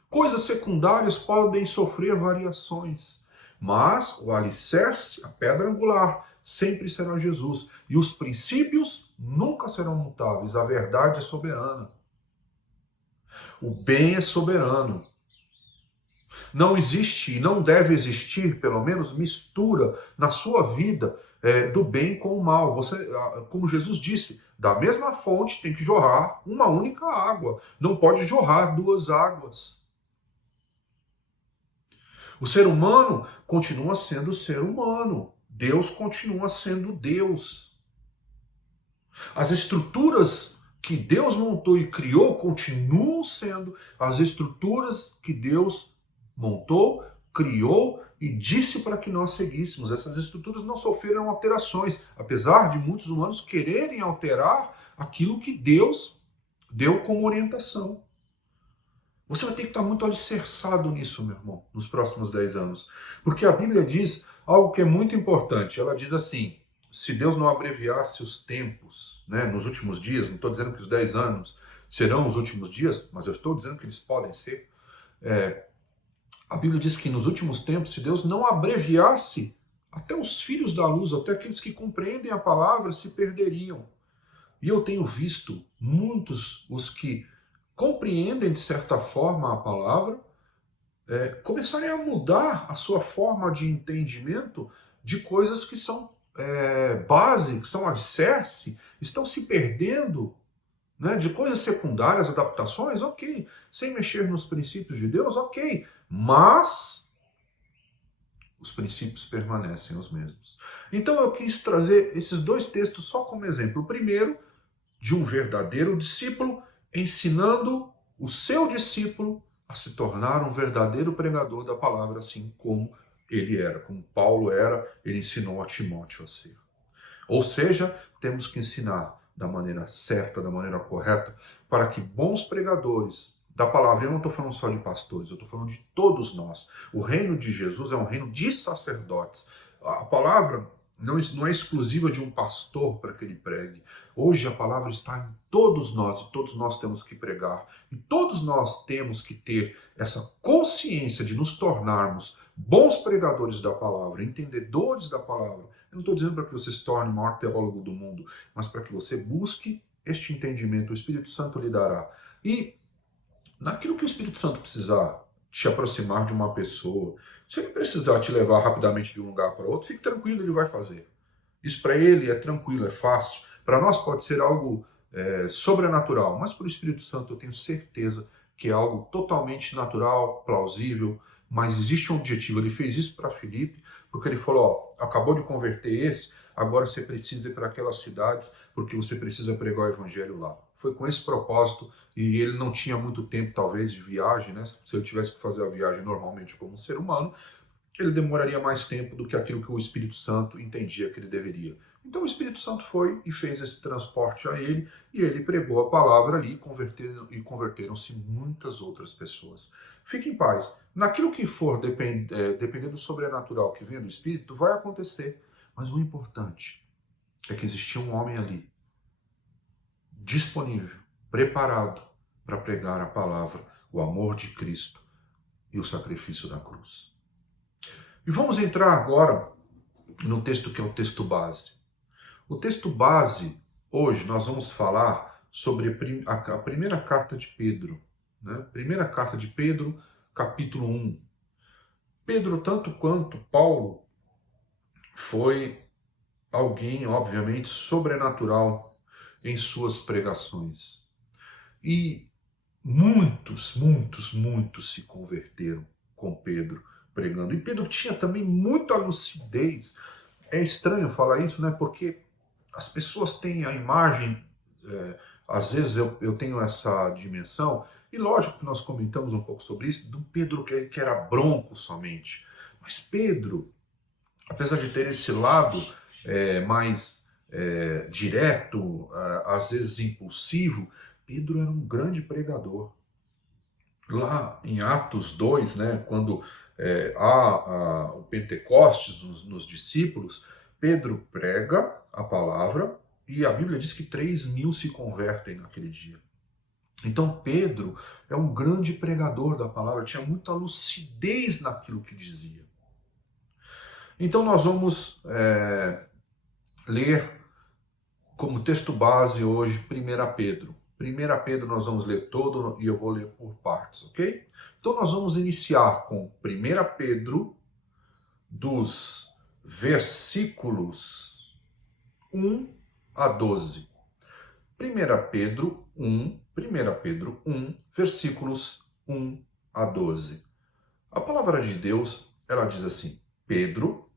Coisas secundárias podem sofrer variações, Mas o alicerce, a pedra angular, sempre será Jesus. E os princípios nunca serão mutáveis. A verdade é soberana. O bem é soberano. Não existe e não deve existir, pelo menos, mistura na sua vida do bem com o mal. Você, como Jesus disse, da mesma fonte tem que jorrar uma única água. Não pode jorrar duas águas. O ser humano continua sendo ser humano. Deus continua sendo Deus. As estruturas que Deus montou e criou continuam sendo as estruturas que Deus montou, criou e disse para que nós seguíssemos. Essas estruturas não sofreram alterações, apesar de muitos humanos quererem alterar aquilo que Deus deu como orientação. Você vai ter que estar muito alicerçado nisso, meu irmão, nos próximos 10 anos. Porque a Bíblia diz algo que é muito importante. Ela diz assim, se Deus não abreviasse os tempos, né, nos últimos dias, não estou dizendo que os 10 anos serão os últimos dias, mas eu estou dizendo que eles podem ser. A Bíblia diz que nos últimos tempos, se Deus não abreviasse, até os filhos da luz, até aqueles que compreendem a palavra, se perderiam. E eu tenho visto muitos, os que compreendem de certa forma a palavra, começarem a mudar a sua forma de entendimento de coisas que são base, que são alicerce, estão se perdendo, né, de coisas secundárias, adaptações, ok, sem mexer nos princípios de Deus, ok, mas os princípios permanecem os mesmos. Então eu quis trazer esses dois textos só como exemplo. O primeiro, de um verdadeiro discípulo ensinando o seu discípulo a se tornar um verdadeiro pregador da palavra, assim como ele era, como Paulo era, ele ensinou a Timóteo a ser. Ou seja, temos que ensinar da maneira certa, da maneira correta, para que bons pregadores da palavra, eu não estou falando só de pastores, eu estou falando de todos nós. O reino de Jesus é um reino de sacerdotes. A palavra não é exclusiva de um pastor para que ele pregue. Hoje a palavra está em todos nós, e todos nós temos que pregar. E todos nós temos que ter essa consciência de nos tornarmos bons pregadores da palavra, entendedores da palavra. Eu não estou dizendo para que você se torne o maior teólogo do mundo, mas para que você busque este entendimento. O Espírito Santo lhe dará. E naquilo que o Espírito Santo precisar te aproximar de uma pessoa, se ele precisar te levar rapidamente de um lugar para outro, fique tranquilo, ele vai fazer. Isso para ele é tranquilo, é fácil. Para nós pode ser algo sobrenatural, mas para o Espírito Santo eu tenho certeza que é algo totalmente natural, plausível, mas existe um objetivo. Ele fez isso para Filipe, porque ele falou, acabou de converter esse, agora você precisa ir para aquelas cidades, porque você precisa pregar o evangelho lá. Foi com esse propósito, e ele não tinha muito tempo, talvez, de viagem, né? Se ele tivesse que fazer a viagem normalmente como um ser humano, ele demoraria mais tempo do que aquilo que o Espírito Santo entendia que ele deveria. Então o Espírito Santo foi e fez esse transporte a ele, e ele pregou a palavra ali, e converteram-se muitas outras pessoas. Fique em paz. Naquilo que for depender do sobrenatural que vem do Espírito, vai acontecer. Mas o importante é que existia um homem ali, disponível, preparado para pregar a palavra, o amor de Cristo e o sacrifício da cruz. E vamos entrar agora no texto que é o texto base. O texto base, hoje, nós vamos falar sobre a primeira carta de Pedro. Né? Primeira carta de Pedro, capítulo 1. Pedro, tanto quanto Paulo, foi alguém, obviamente, sobrenatural em suas pregações. E muitos se converteram com Pedro pregando. E Pedro tinha também muita lucidez. É estranho falar isso, né? Porque as pessoas têm a imagem, às vezes eu tenho essa dimensão, e lógico que nós comentamos um pouco sobre isso, do Pedro que era bronco somente. Mas Pedro, apesar de ter esse lado mais direto, às vezes impulsivo, Pedro era um grande pregador. Lá em Atos 2, né, quando há o Pentecostes nos discípulos, Pedro prega a palavra e a Bíblia diz que 3.000 se convertem naquele dia. Então Pedro é um grande pregador da palavra, tinha muita lucidez naquilo que dizia. Então nós vamos ler como texto base hoje 1 Pedro. 1 Pedro nós vamos ler todo e eu vou ler por partes, ok? Então nós vamos iniciar com 1 Pedro, dos versículos 1 a 12. 1 Pedro 1, versículos 1 a 12. A palavra de Deus, ela diz assim: Pedro,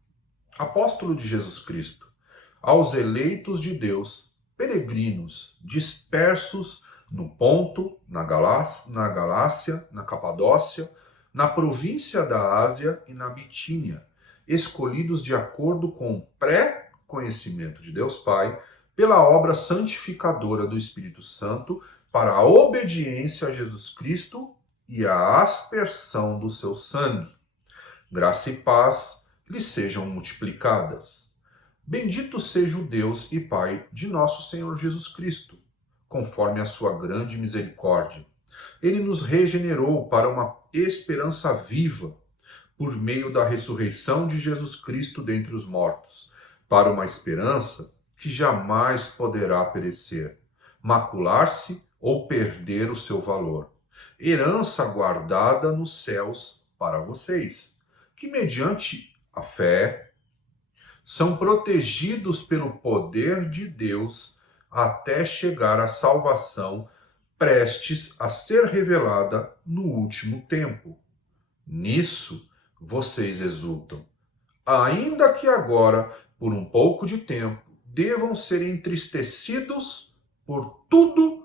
apóstolo de Jesus Cristo, aos eleitos de Deus, peregrinos, dispersos no Ponto, na Galácia, na Capadócia, na província da Ásia e na Bitínia, escolhidos de acordo com o pré-conhecimento de Deus Pai, pela obra santificadora do Espírito Santo, para a obediência a Jesus Cristo e a aspersão do seu sangue. Graça e paz lhes sejam multiplicadas. Bendito seja o Deus e Pai de nosso Senhor Jesus Cristo, conforme a sua grande misericórdia. Ele nos regenerou para uma esperança viva, por meio da ressurreição de Jesus Cristo dentre os mortos, para uma esperança que jamais poderá perecer, macular-se ou perder o seu valor. Herança guardada nos céus para vocês, que mediante a fé são protegidos pelo poder de Deus até chegar à salvação prestes a ser revelada no último tempo. Nisso vocês exultam, ainda que agora, por um pouco de tempo, devam ser entristecidos por todo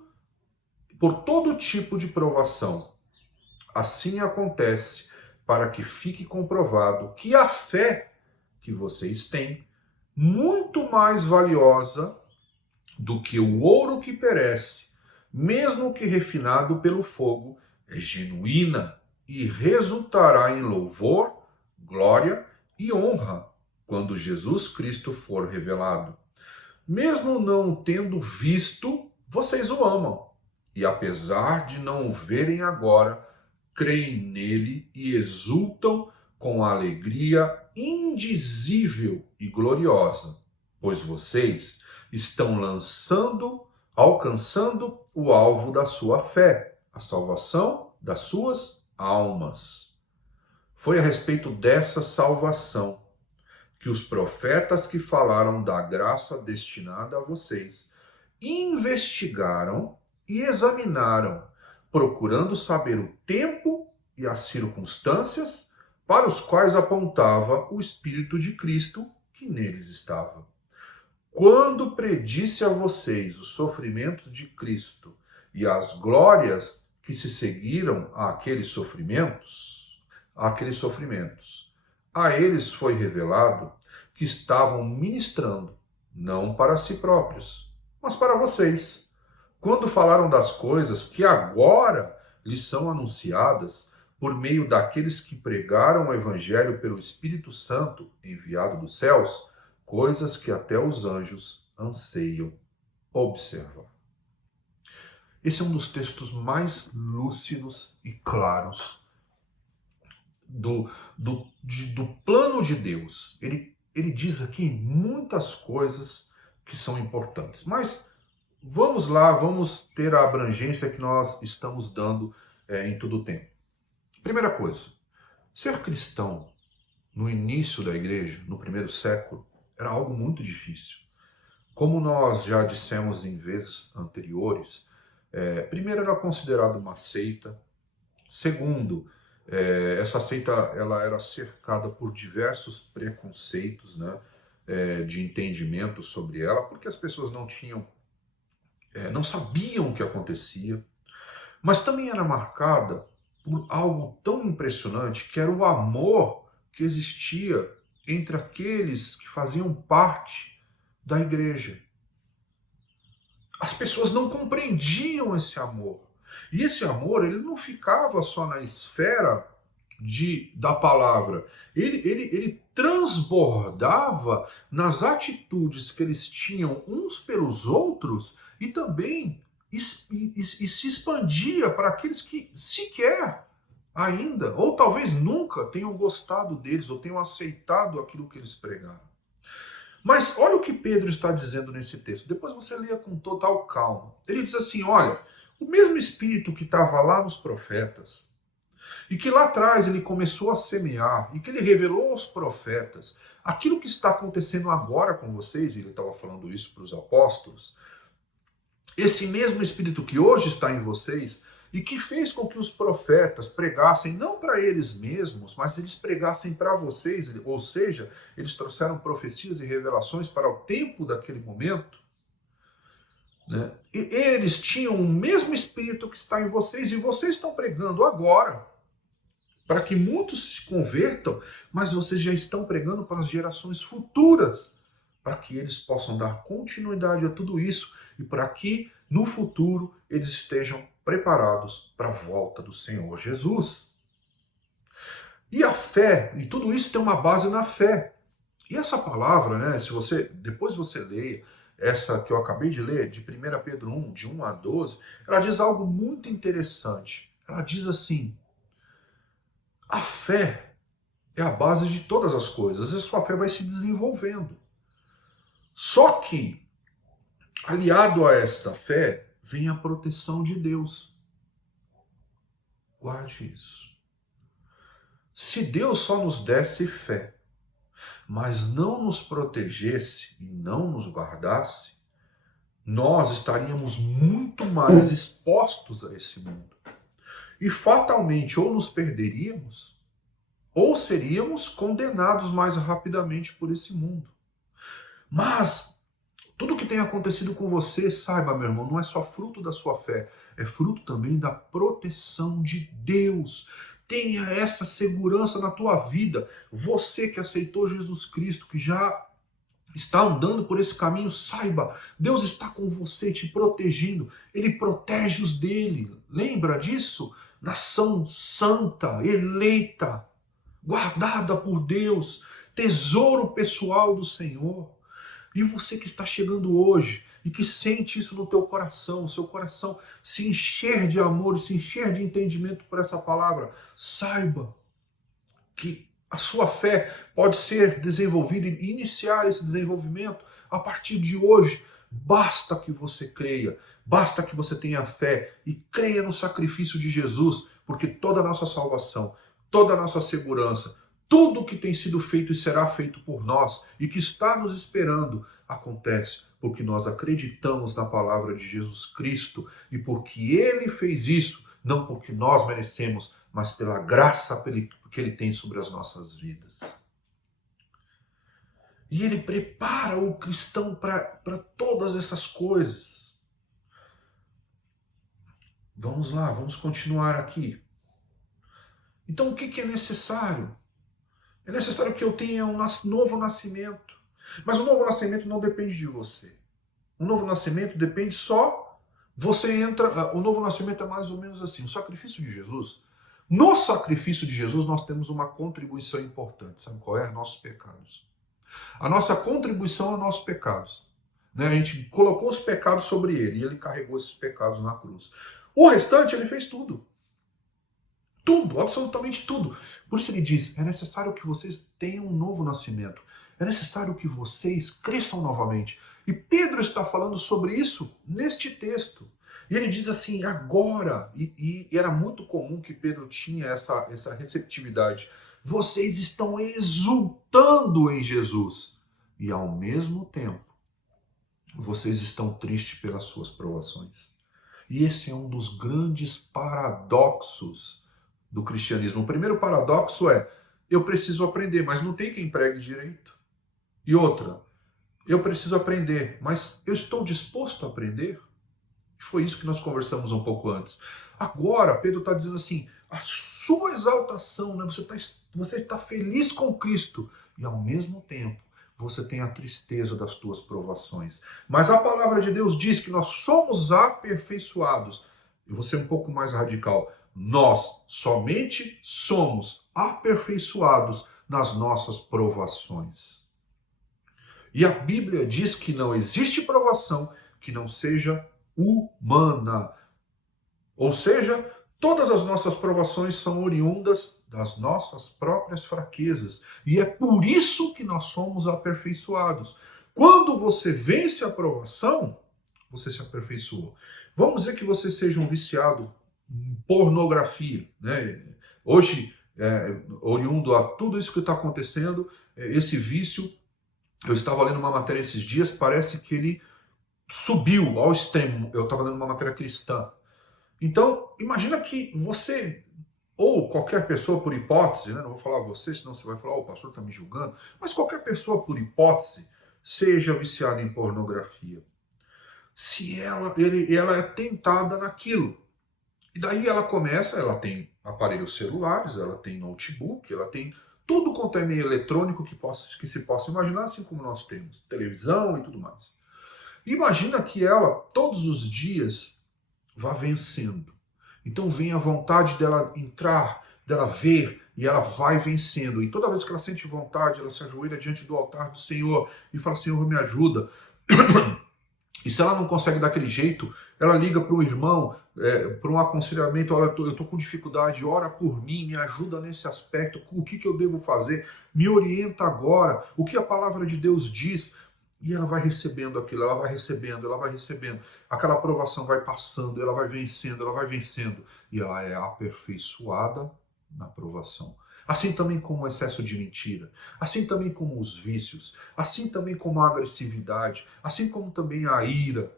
tipo de provação. Assim acontece para que fique comprovado que a fé que vocês têm, muito mais valiosa do que o ouro que perece, mesmo que refinado pelo fogo, é genuína e resultará em louvor, glória e honra quando Jesus Cristo for revelado. Mesmo não tendo visto, vocês o amam. E apesar de não o verem agora, creem nele e exultam com alegria indizível e gloriosa, pois vocês estão alcançando o alvo da sua fé, a salvação das suas almas. Foi a respeito dessa salvação que os profetas que falaram da graça destinada a vocês investigaram e examinaram, procurando saber o tempo e as circunstâncias para os quais apontava o Espírito de Cristo que neles estava. Quando predisse a vocês os sofrimentos de Cristo e as glórias que se seguiram àqueles sofrimentos, a eles foi revelado que estavam ministrando, não para si próprios, mas para vocês, quando falaram das coisas que agora lhes são anunciadas por meio daqueles que pregaram o Evangelho pelo Espírito Santo enviado dos céus, coisas que até os anjos anseiam observar. Esse é um dos textos mais lúcidos e claros do plano de Deus. Ele diz aqui muitas coisas que são importantes, mas vamos lá, vamos ter a abrangência que nós estamos dando em todo o tempo. Primeira coisa, ser cristão no início da igreja, no primeiro século, era algo muito difícil. Como nós já dissemos em vezes anteriores, primeiro era considerado uma seita, segundo, essa seita ela era cercada por diversos preconceitos, né, de entendimento sobre ela, porque as pessoas não sabiam o que acontecia, mas também era marcada por algo tão impressionante, que era o amor que existia entre aqueles que faziam parte da igreja. As pessoas não compreendiam esse amor. E esse amor, ele não ficava só na esfera da palavra. Ele transbordava nas atitudes que eles tinham uns pelos outros e também e se expandia para aqueles que sequer ainda, ou talvez nunca tenham gostado deles, ou tenham aceitado aquilo que eles pregaram. Mas olha o que Pedro está dizendo nesse texto. Depois você leia com total calma. Ele diz assim, olha, o mesmo Espírito que estava lá nos profetas, e que lá atrás ele começou a semear, e que ele revelou aos profetas, aquilo que está acontecendo agora com vocês, e ele estava falando isso para os apóstolos, esse mesmo Espírito que hoje está em vocês, e que fez com que os profetas pregassem não para eles mesmos, mas eles pregassem para vocês, ou seja, eles trouxeram profecias e revelações para o tempo daquele momento, né? E eles tinham o mesmo Espírito que está em vocês, e vocês estão pregando agora, para que muitos se convertam, mas vocês já estão pregando para as gerações futuras, para que eles possam dar continuidade a tudo isso, e para que no futuro eles estejam preparados para a volta do Senhor Jesus. E a fé, e tudo isso tem uma base na fé. E essa palavra, né, se você depois você leia essa que eu acabei de ler, de 1 Pedro 1, de 1 a 12, ela diz algo muito interessante. Ela diz assim, a fé é a base de todas as coisas, e a sua fé vai se desenvolvendo. Só que, aliado a esta fé, vem a proteção de Deus. Guarde isso. Se Deus só nos desse fé, mas não nos protegesse e não nos guardasse, nós estaríamos muito mais expostos a esse mundo. E fatalmente ou nos perderíamos, ou seríamos condenados mais rapidamente por esse mundo. Mas tudo que tem acontecido com você, saiba, meu irmão, não é só fruto da sua fé, é fruto também da proteção de Deus. Tenha essa segurança na tua vida. Você que aceitou Jesus Cristo, que já está andando por esse caminho, saiba, Deus está com você, te protegendo. Ele protege os dele. Lembra disso? Nação santa, eleita, guardada por Deus, tesouro pessoal do Senhor. E você que está chegando hoje e que sente isso no teu coração, o seu coração se encher de amor, se encher de entendimento por essa palavra, saiba que a sua fé pode ser desenvolvida e iniciar esse desenvolvimento a partir de hoje. Basta que você creia, basta que você tenha fé e creia no sacrifício de Jesus, porque toda a nossa salvação, toda a nossa segurança, tudo que tem sido feito e será feito por nós e que está nos esperando acontece porque nós acreditamos na palavra de Jesus Cristo e porque Ele fez isso, não porque nós merecemos, mas pela graça que Ele tem sobre as nossas vidas. E Ele prepara o cristão para todas essas coisas. Vamos lá, vamos continuar aqui. Então o que é necessário? É necessário que eu tenha um novo nascimento. Mas o novo nascimento não depende de você. O novo nascimento depende só... Você entra... O novo nascimento é mais ou menos assim. O sacrifício de Jesus... No sacrifício de Jesus nós temos uma contribuição importante. Sabe qual é? Nossos pecados. A nossa contribuição é nossos pecados. Né? A gente colocou os pecados sobre Ele e Ele carregou esses pecados na cruz. O restante Ele fez tudo. Tudo, absolutamente tudo. Por isso ele diz, é necessário que vocês tenham um novo nascimento. É necessário que vocês cresçam novamente. E Pedro está falando sobre isso neste texto. E ele diz assim, agora, e era muito comum que Pedro tinha essa receptividade, vocês estão exultando em Jesus. E ao mesmo tempo, vocês estão tristes pelas suas provações. E esse é um dos grandes paradoxos do cristianismo. O primeiro paradoxo é, eu preciso aprender, mas não tem quem pregue direito. E outra, eu preciso aprender, mas eu estou disposto a aprender? Foi isso que nós conversamos um pouco antes. Agora, Pedro está dizendo assim, a sua exaltação, né? Você está feliz com Cristo, e ao mesmo tempo, você tem a tristeza das tuas provações. Mas a palavra de Deus diz que nós somos aperfeiçoados. Eu vou ser um pouco mais radical. Nós somente somos aperfeiçoados nas nossas provações. E a Bíblia diz que não existe provação que não seja humana. Ou seja, Todas as nossas provações são oriundas das nossas próprias fraquezas. E é por isso que nós somos aperfeiçoados. Quando você vence a provação, você se aperfeiçoou. Vamos dizer que você seja um viciado em pornografia, né? Hoje, oriundo a tudo isso que está acontecendo, esse vício, eu estava lendo uma matéria esses dias, parece que ele subiu ao extremo. Eu estava lendo uma matéria cristã. Então, imagina que você, ou qualquer pessoa por hipótese, né? Não vou falar você, senão você vai falar, o pastor está me julgando, mas qualquer pessoa por hipótese seja viciada em pornografia. Se ela é tentada naquilo. E daí ela tem aparelhos celulares, ela tem notebook, ela tem tudo quanto é meio eletrônico que se possa imaginar, assim como nós temos televisão e tudo mais. Imagina que ela, todos os dias, vá vencendo. Então vem a vontade dela entrar, dela ver, e ela vai vencendo. E toda vez que ela sente vontade, ela se ajoelha diante do altar do Senhor e fala, Senhor, me ajuda. E se ela não consegue daquele jeito, ela liga para o irmão, para um aconselhamento, olha, eu estou com dificuldade, ora por mim, me ajuda nesse aspecto, o que eu devo fazer, me orienta agora, o que a palavra de Deus diz. E ela vai recebendo aquilo, ela vai recebendo, ela vai recebendo. Aquela aprovação vai passando, ela vai vencendo, e ela é aperfeiçoada na aprovação. Assim também como o excesso de mentira, assim também como os vícios, assim também como a agressividade, assim como também a ira,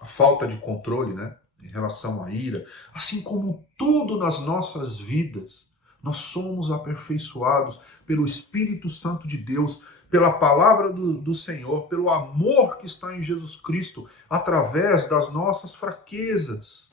a falta de controle, né, em relação à ira, assim como tudo nas nossas vidas, nós somos aperfeiçoados pelo Espírito Santo de Deus, pela palavra do Senhor, pelo amor que está em Jesus Cristo, através das nossas fraquezas.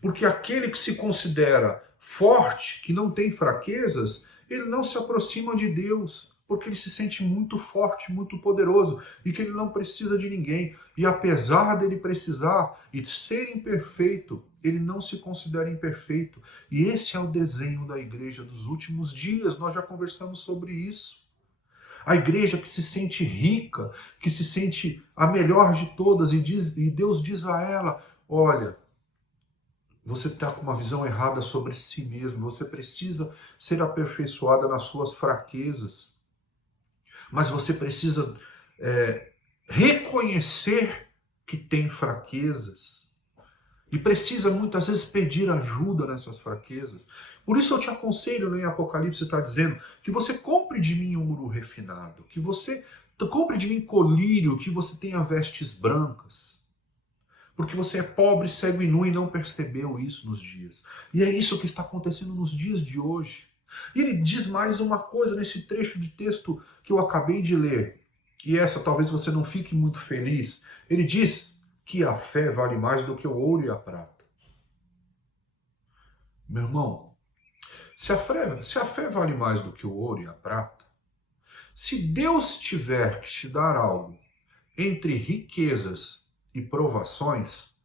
Porque aquele que se considera forte, que não tem fraquezas, ele não se aproxima de Deus, porque ele se sente muito forte, muito poderoso, e que ele não precisa de ninguém. E apesar dele precisar e ser imperfeito, ele não se considera imperfeito. E esse é o desenho da igreja dos últimos dias, nós já conversamos sobre isso. A igreja que se sente rica, que se sente a melhor de todas, e Deus diz a ela, olha, você está com uma visão errada sobre si mesmo, você precisa ser aperfeiçoada nas suas fraquezas, mas você precisa reconhecer que tem fraquezas e precisa muitas vezes pedir ajuda nessas fraquezas. Por isso eu te aconselho, né, em Apocalipse está dizendo que você compre de mim um ouro refinado, que você compre de mim colírio, que você tenha vestes brancas. Porque você é pobre, cego e nu e não percebeu isso nos dias. E é isso que está acontecendo nos dias de hoje. E ele diz mais uma coisa nesse trecho de texto que eu acabei de ler. E essa talvez você não fique muito feliz. Ele diz que a fé vale mais do que o ouro e a prata. Meu irmão, se a fé vale mais do que o ouro e a prata, se Deus tiver que te dar algo entre riquezas e provações,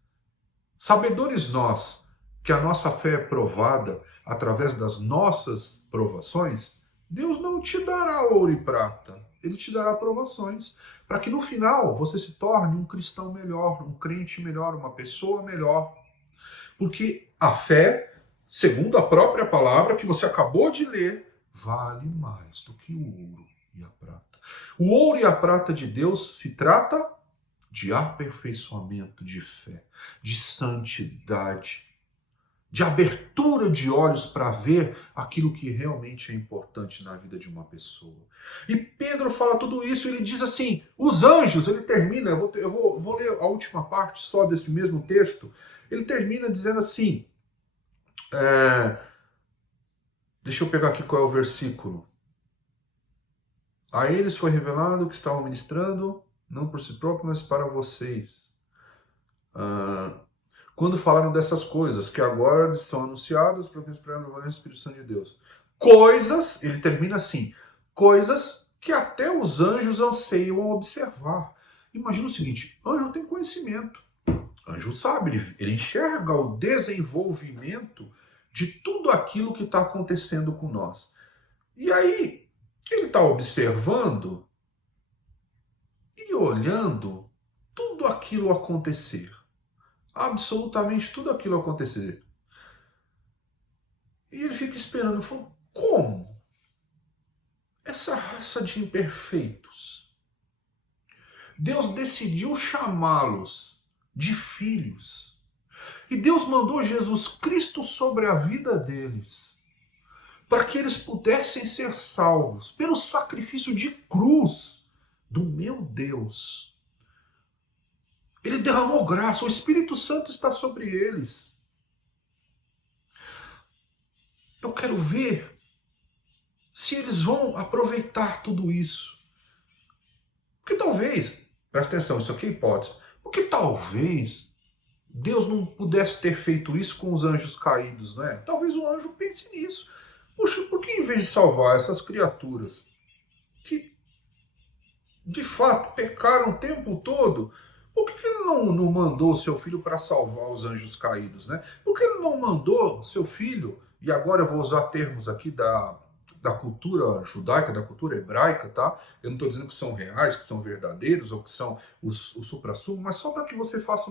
sabedores nós que a nossa fé é provada através das nossas provações, Deus não te dará ouro e prata, Ele te dará provações, para que no final você se torne um cristão melhor, um crente melhor, uma pessoa melhor. Porque a fé, segundo a própria palavra que você acabou de ler, vale mais do que o ouro e a prata. O ouro e a prata de Deus se trata de aperfeiçoamento de fé, de santidade, de abertura de olhos para ver aquilo que realmente é importante na vida de uma pessoa. E Pedro fala tudo isso, ele diz assim, os anjos, ele termina, eu vou ler a última parte só desse mesmo texto, ele termina dizendo assim, deixa eu pegar aqui qual é o versículo. A eles foi revelado que estavam ministrando, não por si próprio, mas para vocês. Quando falaram dessas coisas, que agora são anunciadas para o Espírito Santo de Deus. Coisas, ele termina assim, coisas que até os anjos anseiam observar. Imagina o seguinte, anjo tem conhecimento, anjo sabe, ele enxerga o desenvolvimento de tudo aquilo que está acontecendo com nós. E aí, ele está observando e olhando tudo aquilo acontecer. Absolutamente tudo aquilo acontecer. E ele fica esperando, fala, como? Essa raça de imperfeitos. Deus decidiu chamá-los de filhos. E Deus mandou Jesus Cristo sobre a vida deles, para que eles pudessem ser salvos pelo sacrifício de cruz do meu Deus. Ele derramou graça, o Espírito Santo está sobre eles. Eu quero ver se eles vão aproveitar tudo isso. Porque talvez, presta atenção, isso aqui é hipótese, porque talvez Deus não pudesse ter feito isso com os anjos caídos, não é? Talvez o anjo pense nisso. Puxa, por que em vez de salvar essas criaturas que de fato pecaram o tempo todo, por que ele não mandou seu filho para salvar os anjos caídos, né? Por que ele não mandou seu filho, e agora eu vou usar termos aqui da cultura judaica, da cultura hebraica, tá? Eu não estou dizendo que são reais, que são verdadeiros, ou que são o supra-sumo, mas só para que você faça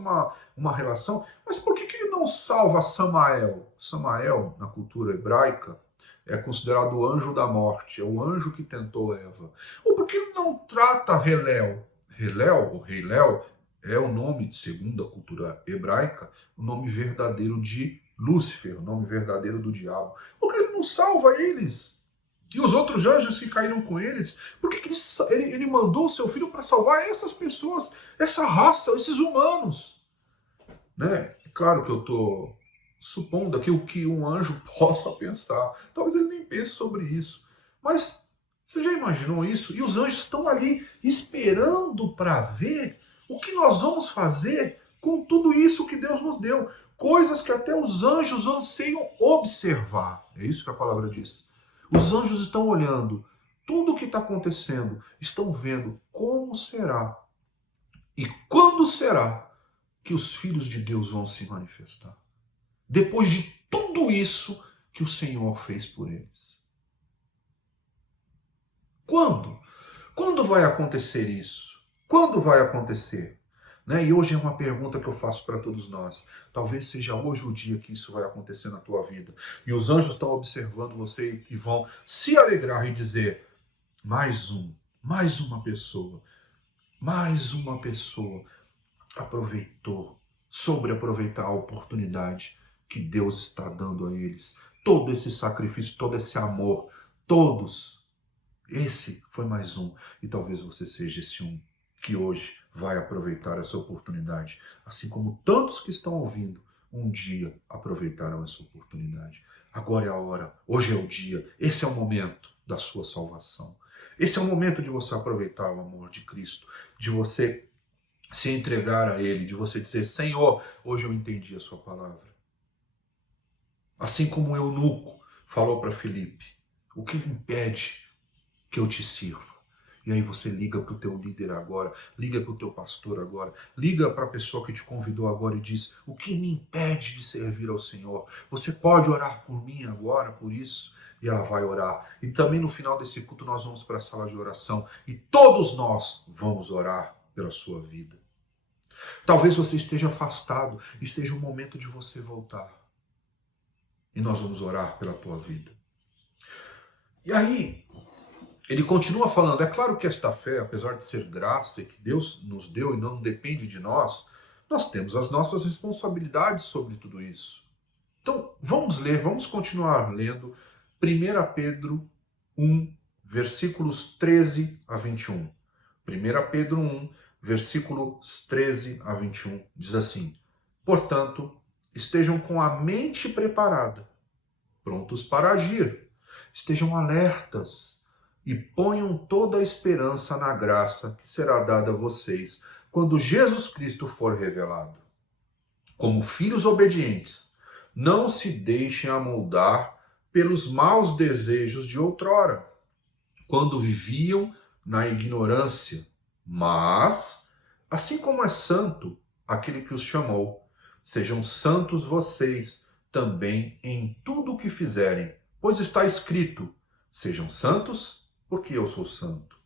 uma relação. Mas por que ele não salva Samael? Samael, na cultura hebraica, é considerado o anjo da morte, é o anjo que tentou Eva. Ou por que ele não trata Helel? Helel, ou Heiléu, é o nome, segundo a cultura hebraica, o nome verdadeiro de Lúcifer, o nome verdadeiro do diabo. Por que ele não salva eles? E os outros anjos que caíram com eles, por que ele mandou o seu filho para salvar essas pessoas, essa raça, esses humanos? Né? É claro que eu estou supondo aqui o que um anjo possa pensar. Talvez ele nem pense sobre isso. Mas você já imaginou isso? E os anjos estão ali esperando para ver o que nós vamos fazer com tudo isso que Deus nos deu. Coisas que até os anjos anseiam observar. É isso que a palavra diz. Os anjos estão olhando tudo o que está acontecendo, estão vendo como será e quando será que os filhos de Deus vão se manifestar. Depois de tudo isso que o Senhor fez por eles. Quando? Quando vai acontecer isso? Quando vai acontecer? Né? E hoje é uma pergunta que eu faço para todos nós. Talvez seja hoje o dia que isso vai acontecer na tua vida. E os anjos estão observando você e vão se alegrar e dizer, mais uma pessoa aproveitou, sobre aproveitar a oportunidade que Deus está dando a eles. Todo esse sacrifício, todo esse amor, todos. Esse foi mais um. E talvez você seja esse um que hoje vai aproveitar essa oportunidade. Assim como tantos que estão ouvindo, um dia aproveitaram essa oportunidade. Agora é a hora, hoje é o dia, esse é o momento da sua salvação. Esse é o momento de você aproveitar o amor de Cristo, de você se entregar a Ele, de você dizer, Senhor, hoje eu entendi a sua palavra. Assim como o eunuco falou para Filipe, o que impede que eu te sirva? E aí você liga para o teu líder agora, liga para o teu pastor agora, liga para a pessoa que te convidou agora e diz, o que me impede de servir ao Senhor? Você pode orar por mim agora, por isso? E ela vai orar. E também no final desse culto nós vamos para a sala de oração e todos nós vamos orar pela sua vida. Talvez você esteja afastado e seja o momento de você voltar. E nós vamos orar pela tua vida. E aí, ele continua falando, é claro que esta fé, apesar de ser graça e que Deus nos deu e não depende de nós, nós temos as nossas responsabilidades sobre tudo isso. Então, vamos ler, vamos continuar lendo 1 Pedro 1, versículos 13 a 21. 1 Pedro 1, versículos 13 a 21, diz assim, portanto, estejam com a mente preparada, prontos para agir, estejam alertas, e ponham toda a esperança na graça que será dada a vocês quando Jesus Cristo for revelado. Como filhos obedientes, não se deixem amoldar pelos maus desejos de outrora, quando viviam na ignorância. Mas, assim como é santo aquele que os chamou, sejam santos vocês também em tudo o que fizerem, pois está escrito, sejam santos, porque eu sou santo.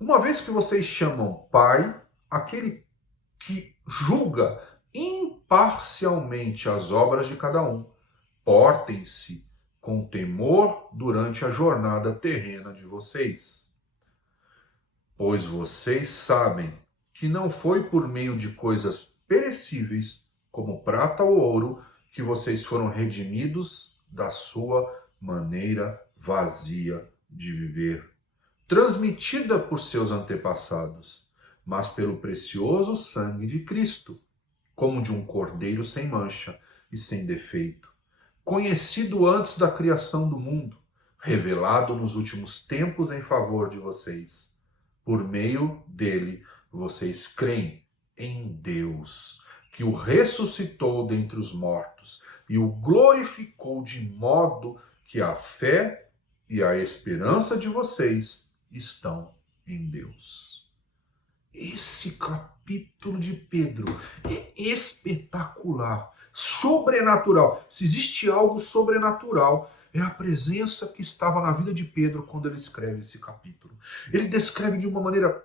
Uma vez que vocês chamam Pai, aquele que julga imparcialmente as obras de cada um, portem-se com temor durante a jornada terrena de vocês. Pois vocês sabem que não foi por meio de coisas perecíveis, como prata ou ouro, que vocês foram redimidos da sua maneira vazia de viver, transmitida por seus antepassados, mas pelo precioso sangue de Cristo, como de um cordeiro sem mancha e sem defeito, conhecido antes da criação do mundo, revelado nos últimos tempos em favor de vocês. Por meio dele, vocês creem em Deus, que o ressuscitou dentre os mortos e o glorificou, de modo que a fé e a esperança de vocês estão em Deus. Esse capítulo de Pedro é espetacular, sobrenatural. Se existe algo sobrenatural, é a presença que estava na vida de Pedro quando ele escreve esse capítulo. Ele descreve de uma maneira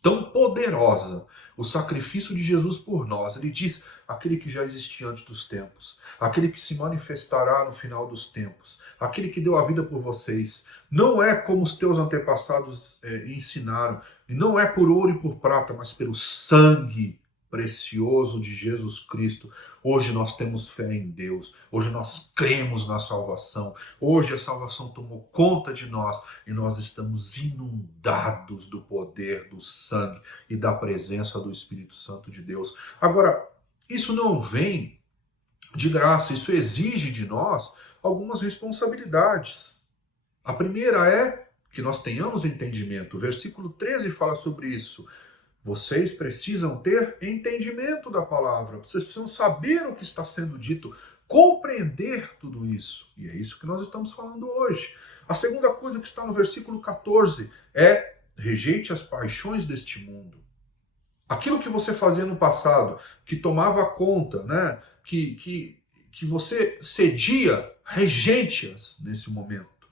tão poderosa o sacrifício de Jesus por nós. Ele diz: aquele que já existia antes dos tempos, aquele que se manifestará no final dos tempos, aquele que deu a vida por vocês. Não é como os teus antepassados ensinaram, e não é por ouro e por prata, mas pelo sangue precioso de Jesus Cristo. Hoje nós temos fé em Deus, hoje nós cremos na salvação, hoje a salvação tomou conta de nós e nós estamos inundados do poder do sangue e da presença do Espírito Santo de Deus. Agora, isso não vem de graça, isso exige de nós algumas responsabilidades. A primeira é que nós tenhamos entendimento. O versículo 13 fala sobre isso. Vocês precisam ter entendimento da palavra, vocês precisam saber o que está sendo dito, compreender tudo isso. E é isso que nós estamos falando hoje. A segunda coisa que está no versículo 14 é: rejeite as paixões deste mundo. Aquilo que você fazia no passado, que tomava conta, né? que você cedia, rejeite-as nesse momento.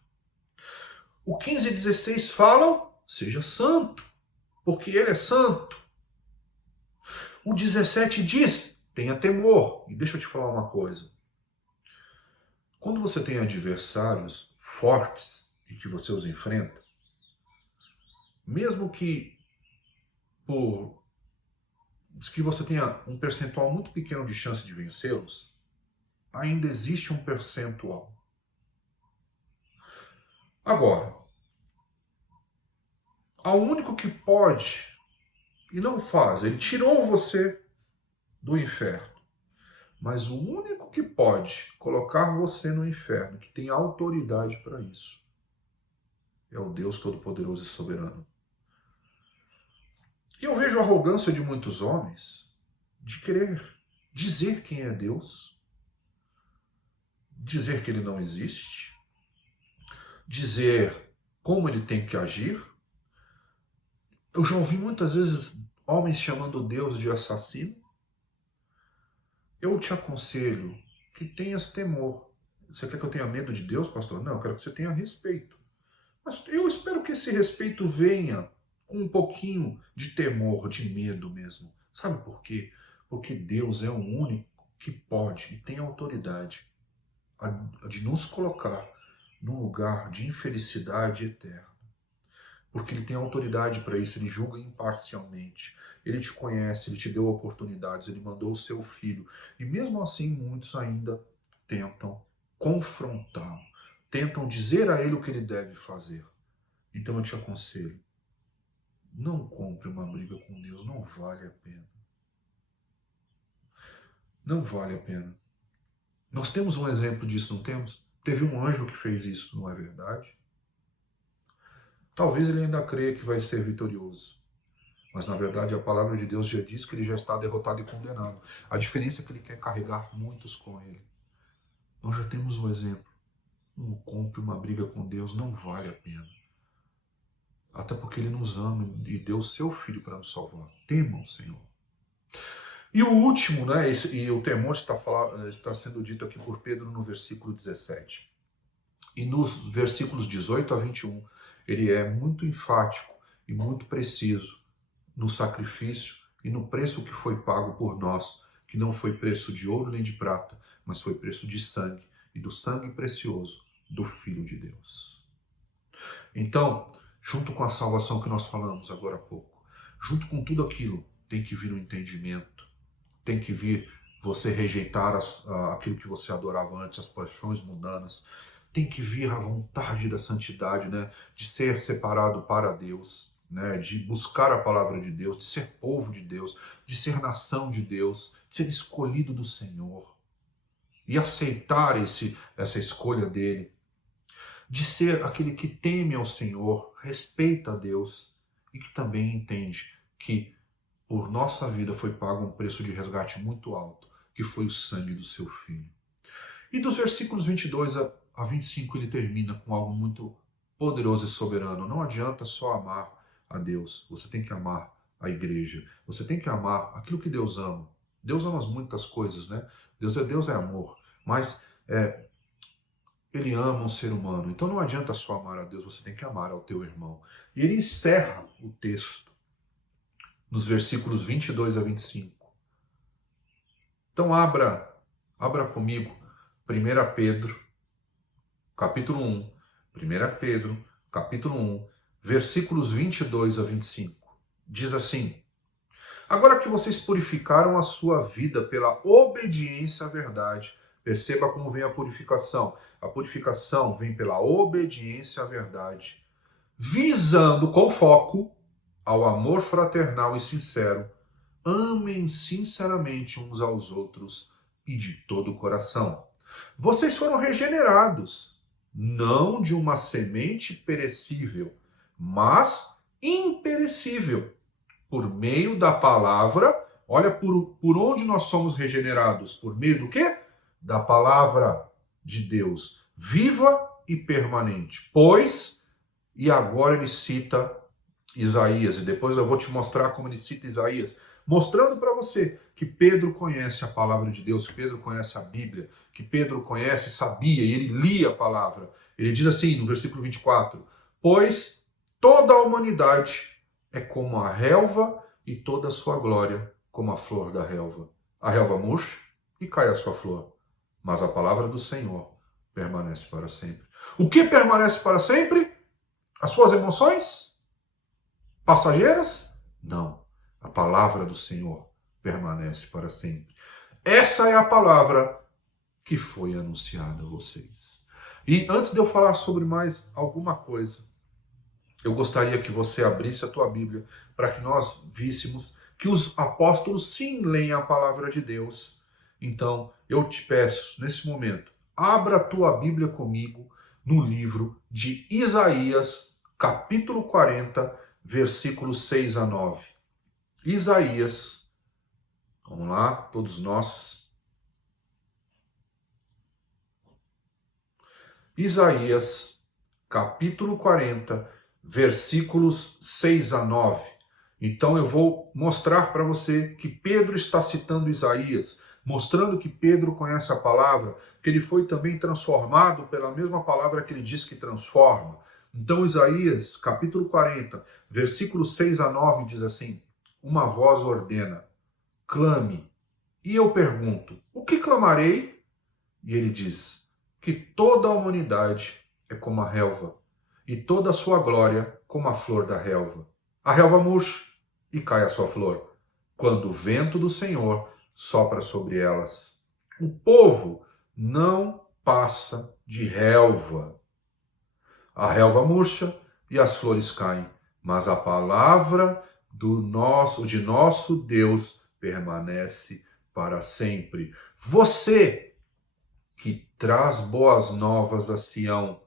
O 15 e 16 falam: seja santo, porque ele é santo. O 17 diz: tenha temor. E deixa eu te falar uma coisa. Quando você tem adversários fortes e que você os enfrenta, mesmo que você tenha um percentual muito pequeno de chance de vencê-los, ainda existe um percentual. Agora, ao único que pode e não faz, ele tirou você do inferno, mas o único que pode colocar você no inferno, que tem autoridade para isso, é o Deus Todo-Poderoso e Soberano. E eu vejo a arrogância de muitos homens de querer dizer quem é Deus, dizer que ele não existe, dizer como ele tem que agir. Eu já ouvi muitas vezes homens chamando Deus de assassino. Eu te aconselho que tenhas temor. Você quer que eu tenha medo de Deus, pastor? Não, eu quero que você tenha respeito. Mas eu espero que esse respeito venha com um pouquinho de temor, de medo mesmo. Sabe por quê? Porque Deus é o único que pode e tem autoridade de nos colocar num lugar de infelicidade eterna. Porque ele tem autoridade para isso, ele julga imparcialmente. Ele te conhece, ele te deu oportunidades, ele mandou o seu filho. E mesmo assim, muitos ainda tentam confrontá-lo, tentam dizer a ele o que ele deve fazer. Então eu te aconselho, não compre uma briga com Deus, não vale a pena. Não vale a pena. Nós temos um exemplo disso, não temos? Teve um anjo que fez isso, não é verdade? Talvez ele ainda creia que vai ser vitorioso. Mas, na verdade, a palavra de Deus já diz que ele já está derrotado e condenado. A diferença é que ele quer carregar muitos com ele. Nós já temos um exemplo. Não compre uma briga com Deus, não vale a pena. Até porque ele nos ama e deu o seu filho para nos salvar. Temam o Senhor. E o último, né, e o temor está sendo dito aqui por Pedro no versículo 17. E nos versículos 18 a 21, ele é muito enfático e muito preciso no sacrifício e no preço que foi pago por nós, que não foi preço de ouro nem de prata, mas foi preço de sangue e do sangue precioso do Filho de Deus. Então, junto com a salvação que nós falamos agora há pouco, junto com tudo aquilo, tem que vir o entendimento, tem que vir você rejeitar aquilo que você adorava antes, as paixões mundanas, tem que vir a vontade da santidade, né? De ser separado para Deus, né? De buscar a palavra de Deus, de ser povo de Deus, de ser nação de Deus, de ser escolhido do Senhor e aceitar essa escolha dele, de ser aquele que teme ao Senhor, respeita a Deus e que também entende que por nossa vida foi pago um preço de resgate muito alto, que foi o sangue do seu Filho. E dos versículos 22 a 25 ele termina com algo muito poderoso e soberano. Não adianta só amar a Deus, você tem que amar a igreja, você tem que amar aquilo que Deus ama. Deus ama muitas coisas, né? Deus é amor, mas Ele ama o ser humano. Então não adianta só amar a Deus, você tem que amar ao teu irmão. E ele encerra o texto nos versículos 22 a 25. Então abra comigo 1 Pedro, capítulo 1. 1 Pedro, capítulo 1, versículos 22 a 25. Diz assim: agora que vocês purificaram a sua vida pela obediência à verdade, perceba como vem a purificação. A purificação vem pela obediência à verdade, visando com foco ao amor fraternal e sincero. Amem sinceramente uns aos outros e de todo o coração. Vocês foram regenerados, não de uma semente perecível, mas imperecível, por meio da palavra. Olha por onde nós somos regenerados. Por meio do quê? Da palavra de Deus, viva e permanente. Pois, e agora ele cita Isaías, e depois eu vou te mostrar como ele cita Isaías, mostrando para você que Pedro conhece a palavra de Deus, que Pedro conhece a Bíblia, que Pedro conhece, sabia, e ele lia a palavra. Ele diz assim, no versículo 24, pois toda a humanidade é como a relva e toda a sua glória como a flor da relva. A relva murcha e cai a sua flor, mas a palavra do Senhor permanece para sempre. O que permanece para sempre? As suas emoções passageiras? Não. A palavra do Senhor permanece para sempre. Essa é a palavra que foi anunciada a vocês. E antes de eu falar sobre mais alguma coisa, eu gostaria que você abrisse a tua Bíblia para que nós víssemos que os apóstolos sim leem a palavra de Deus. Então, eu te peço, nesse momento, abra a tua Bíblia comigo no livro de Isaías, capítulo 40, versículos 6 a 9. Isaías, vamos lá, todos nós. Isaías, capítulo 40, versículos 6 a 9. Então eu vou mostrar para você que Pedro está citando Isaías, mostrando que Pedro conhece a palavra, que ele foi também transformado pela mesma palavra que ele diz que transforma. Então Isaías, capítulo 40, versículos 6 a 9 diz assim: uma voz ordena, clame. E eu pergunto, o que clamarei? E ele diz, que toda a humanidade é como a relva, e toda a sua glória como a flor da relva. A relva murcha e cai a sua flor, quando o vento do Senhor sopra sobre elas. O povo não passa de relva. A relva murcha e as flores caem, mas a palavra de nosso Deus permanece para sempre. Você que traz boas novas a Sião,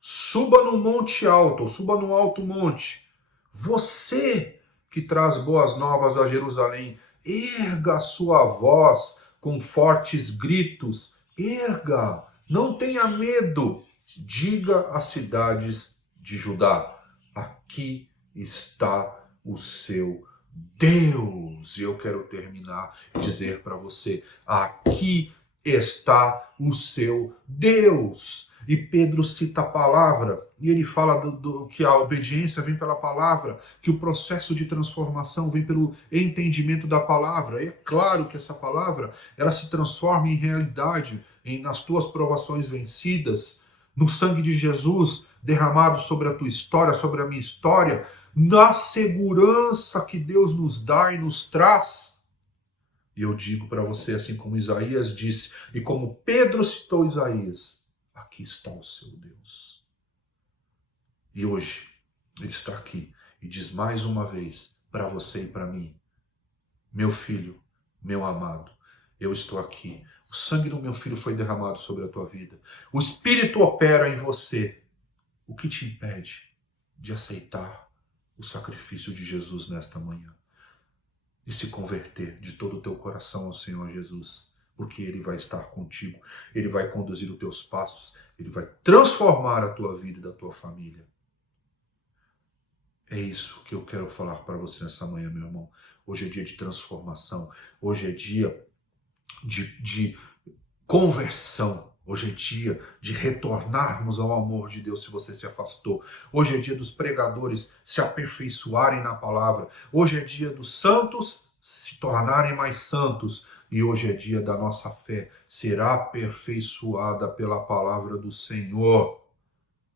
suba no monte alto, ou suba no alto monte. Você que traz boas novas a Jerusalém, erga a sua voz com fortes gritos. Erga, não tenha medo. Diga às cidades de Judá, aqui está o seu Deus. E eu quero terminar e dizer para você, aqui está o seu Deus. E Pedro cita a palavra, e ele fala que a obediência vem pela palavra, que o processo de transformação vem pelo entendimento da palavra. E é claro que essa palavra, ela se transforma em realidade nas tuas provações vencidas, no sangue de Jesus derramado sobre a tua história, sobre a minha história, na segurança que Deus nos dá e nos traz. E eu digo para você, assim como Isaías disse, e como Pedro citou Isaías, aqui está o seu Deus. E hoje ele está aqui e diz mais uma vez para você e para mim: meu filho, meu amado, eu estou aqui. O sangue do meu filho foi derramado sobre a tua vida. O Espírito opera em você. O que te impede de aceitar o sacrifício de Jesus nesta manhã e se converter de todo o teu coração ao Senhor Jesus? Porque Ele vai estar contigo, Ele vai conduzir os teus passos, Ele vai transformar a tua vida e da tua família. É isso que eu quero falar para você nessa manhã, meu irmão. Hoje é dia de transformação, hoje é dia de conversão. Hoje é dia de retornarmos ao amor de Deus se você se afastou. Hoje é dia dos pregadores se aperfeiçoarem na palavra. Hoje é dia dos santos se tornarem mais santos. E hoje é dia da nossa fé ser aperfeiçoada pela palavra do Senhor.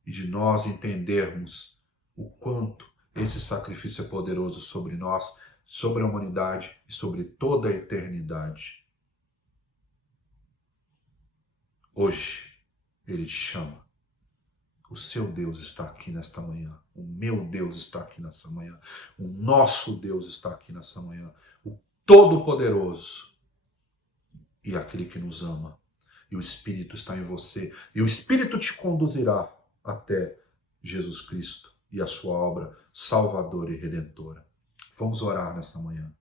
E de nós entendermos o quanto esse sacrifício é poderoso sobre nós, sobre a humanidade e sobre toda a eternidade. Hoje, Ele te chama. O seu Deus está aqui nesta manhã. O meu Deus está aqui nesta manhã. O nosso Deus está aqui nesta manhã. O Todo-Poderoso. E aquele que nos ama. E o Espírito está em você. E o Espírito te conduzirá até Jesus Cristo e a sua obra salvadora e redentora. Vamos orar nesta manhã.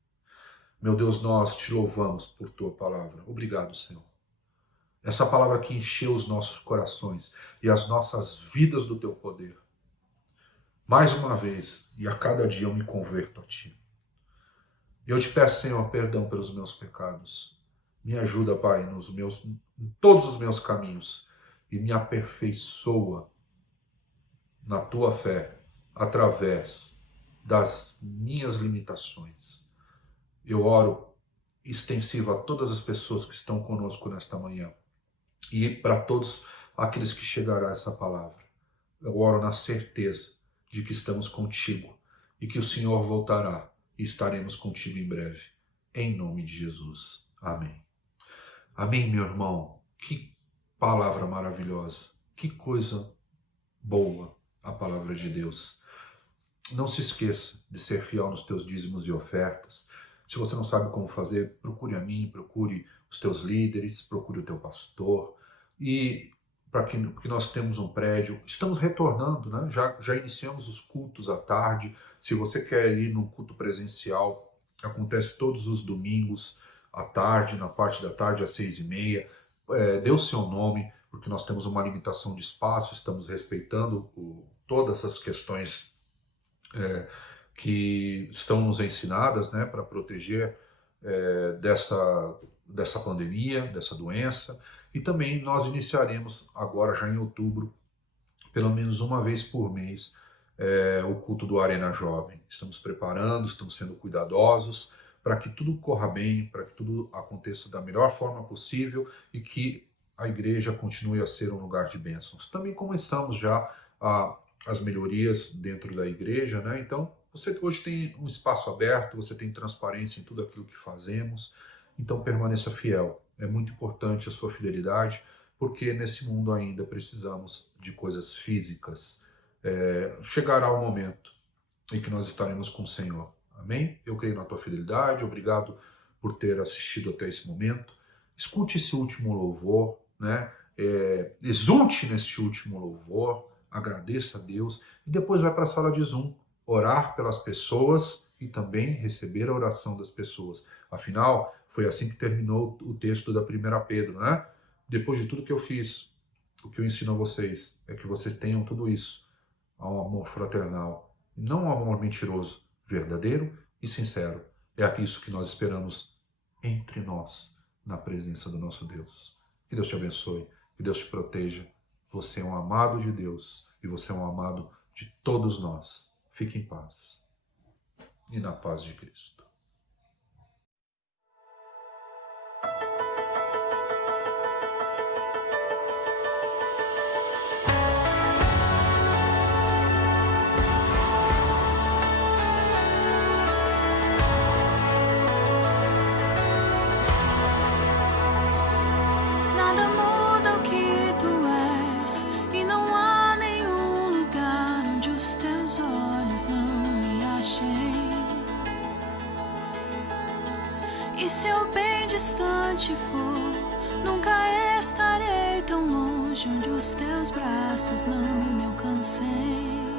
Meu Deus, nós te louvamos por tua palavra. Obrigado, Senhor. Essa palavra que encheu os nossos corações e as nossas vidas do teu poder. Mais uma vez, e a cada dia eu me converto a ti. Eu te peço, Senhor, perdão pelos meus pecados. Me ajuda, Pai, em todos os meus caminhos e me aperfeiçoa na tua fé através das minhas limitações. Eu oro extensivo a todas as pessoas que estão conosco nesta manhã. E para todos aqueles que chegará essa palavra, eu oro na certeza de que estamos contigo e que o Senhor voltará e estaremos contigo em breve. Em nome de Jesus. Amém. Amém, meu irmão. Que palavra maravilhosa. Que coisa boa a palavra de Deus. Não se esqueça de ser fiel nos teus dízimos e ofertas. Se você não sabe como fazer, procure a mim, procure os teus líderes, procure o teu pastor. E porque nós temos um prédio, estamos retornando, né? Já iniciamos os cultos à tarde. Se você quer ir num culto presencial, acontece todos os domingos à tarde, na parte da tarde às 6h30. Dê o seu nome, porque nós temos uma limitação de espaço, estamos respeitando todas essas questões que estão nos ensinadas, né, para proteger dessa pandemia, dessa doença. E também nós iniciaremos agora, já em outubro, pelo menos uma vez por mês, o culto do Arena Jovem. Estamos preparando, estamos sendo cuidadosos para que tudo corra bem, para que tudo aconteça da melhor forma possível e que a igreja continue a ser um lugar de bênçãos. Também começamos já as melhorias dentro da igreja, né? Então, você hoje tem um espaço aberto, você tem transparência em tudo aquilo que fazemos, então permaneça fiel. É muito importante a sua fidelidade, porque nesse mundo ainda precisamos de coisas físicas. Chegará o momento em que nós estaremos com o Senhor. Amém? Eu creio na tua fidelidade, obrigado por ter assistido até esse momento. Escute esse último louvor, né? Exulte nesse último louvor, agradeça a Deus e depois vai para a sala de Zoom, orar pelas pessoas e também receber a oração das pessoas. Afinal, foi assim que terminou o texto da 1 Pedro, né? Depois de tudo que eu fiz, o que eu ensino a vocês é que vocês tenham tudo isso, um amor fraternal, não um amor mentiroso, verdadeiro e sincero. É isso que nós esperamos entre nós, na presença do nosso Deus. Que Deus te abençoe, que Deus te proteja. Você é um amado de Deus e você é um amado de todos nós. Fique em paz e na paz de Cristo. Nada muda o que tu és, e não há nenhum lugar onde os teus olhos não me achem. E se eu bem distante for, nunca estarei tão longe onde os teus braços não me alcancem.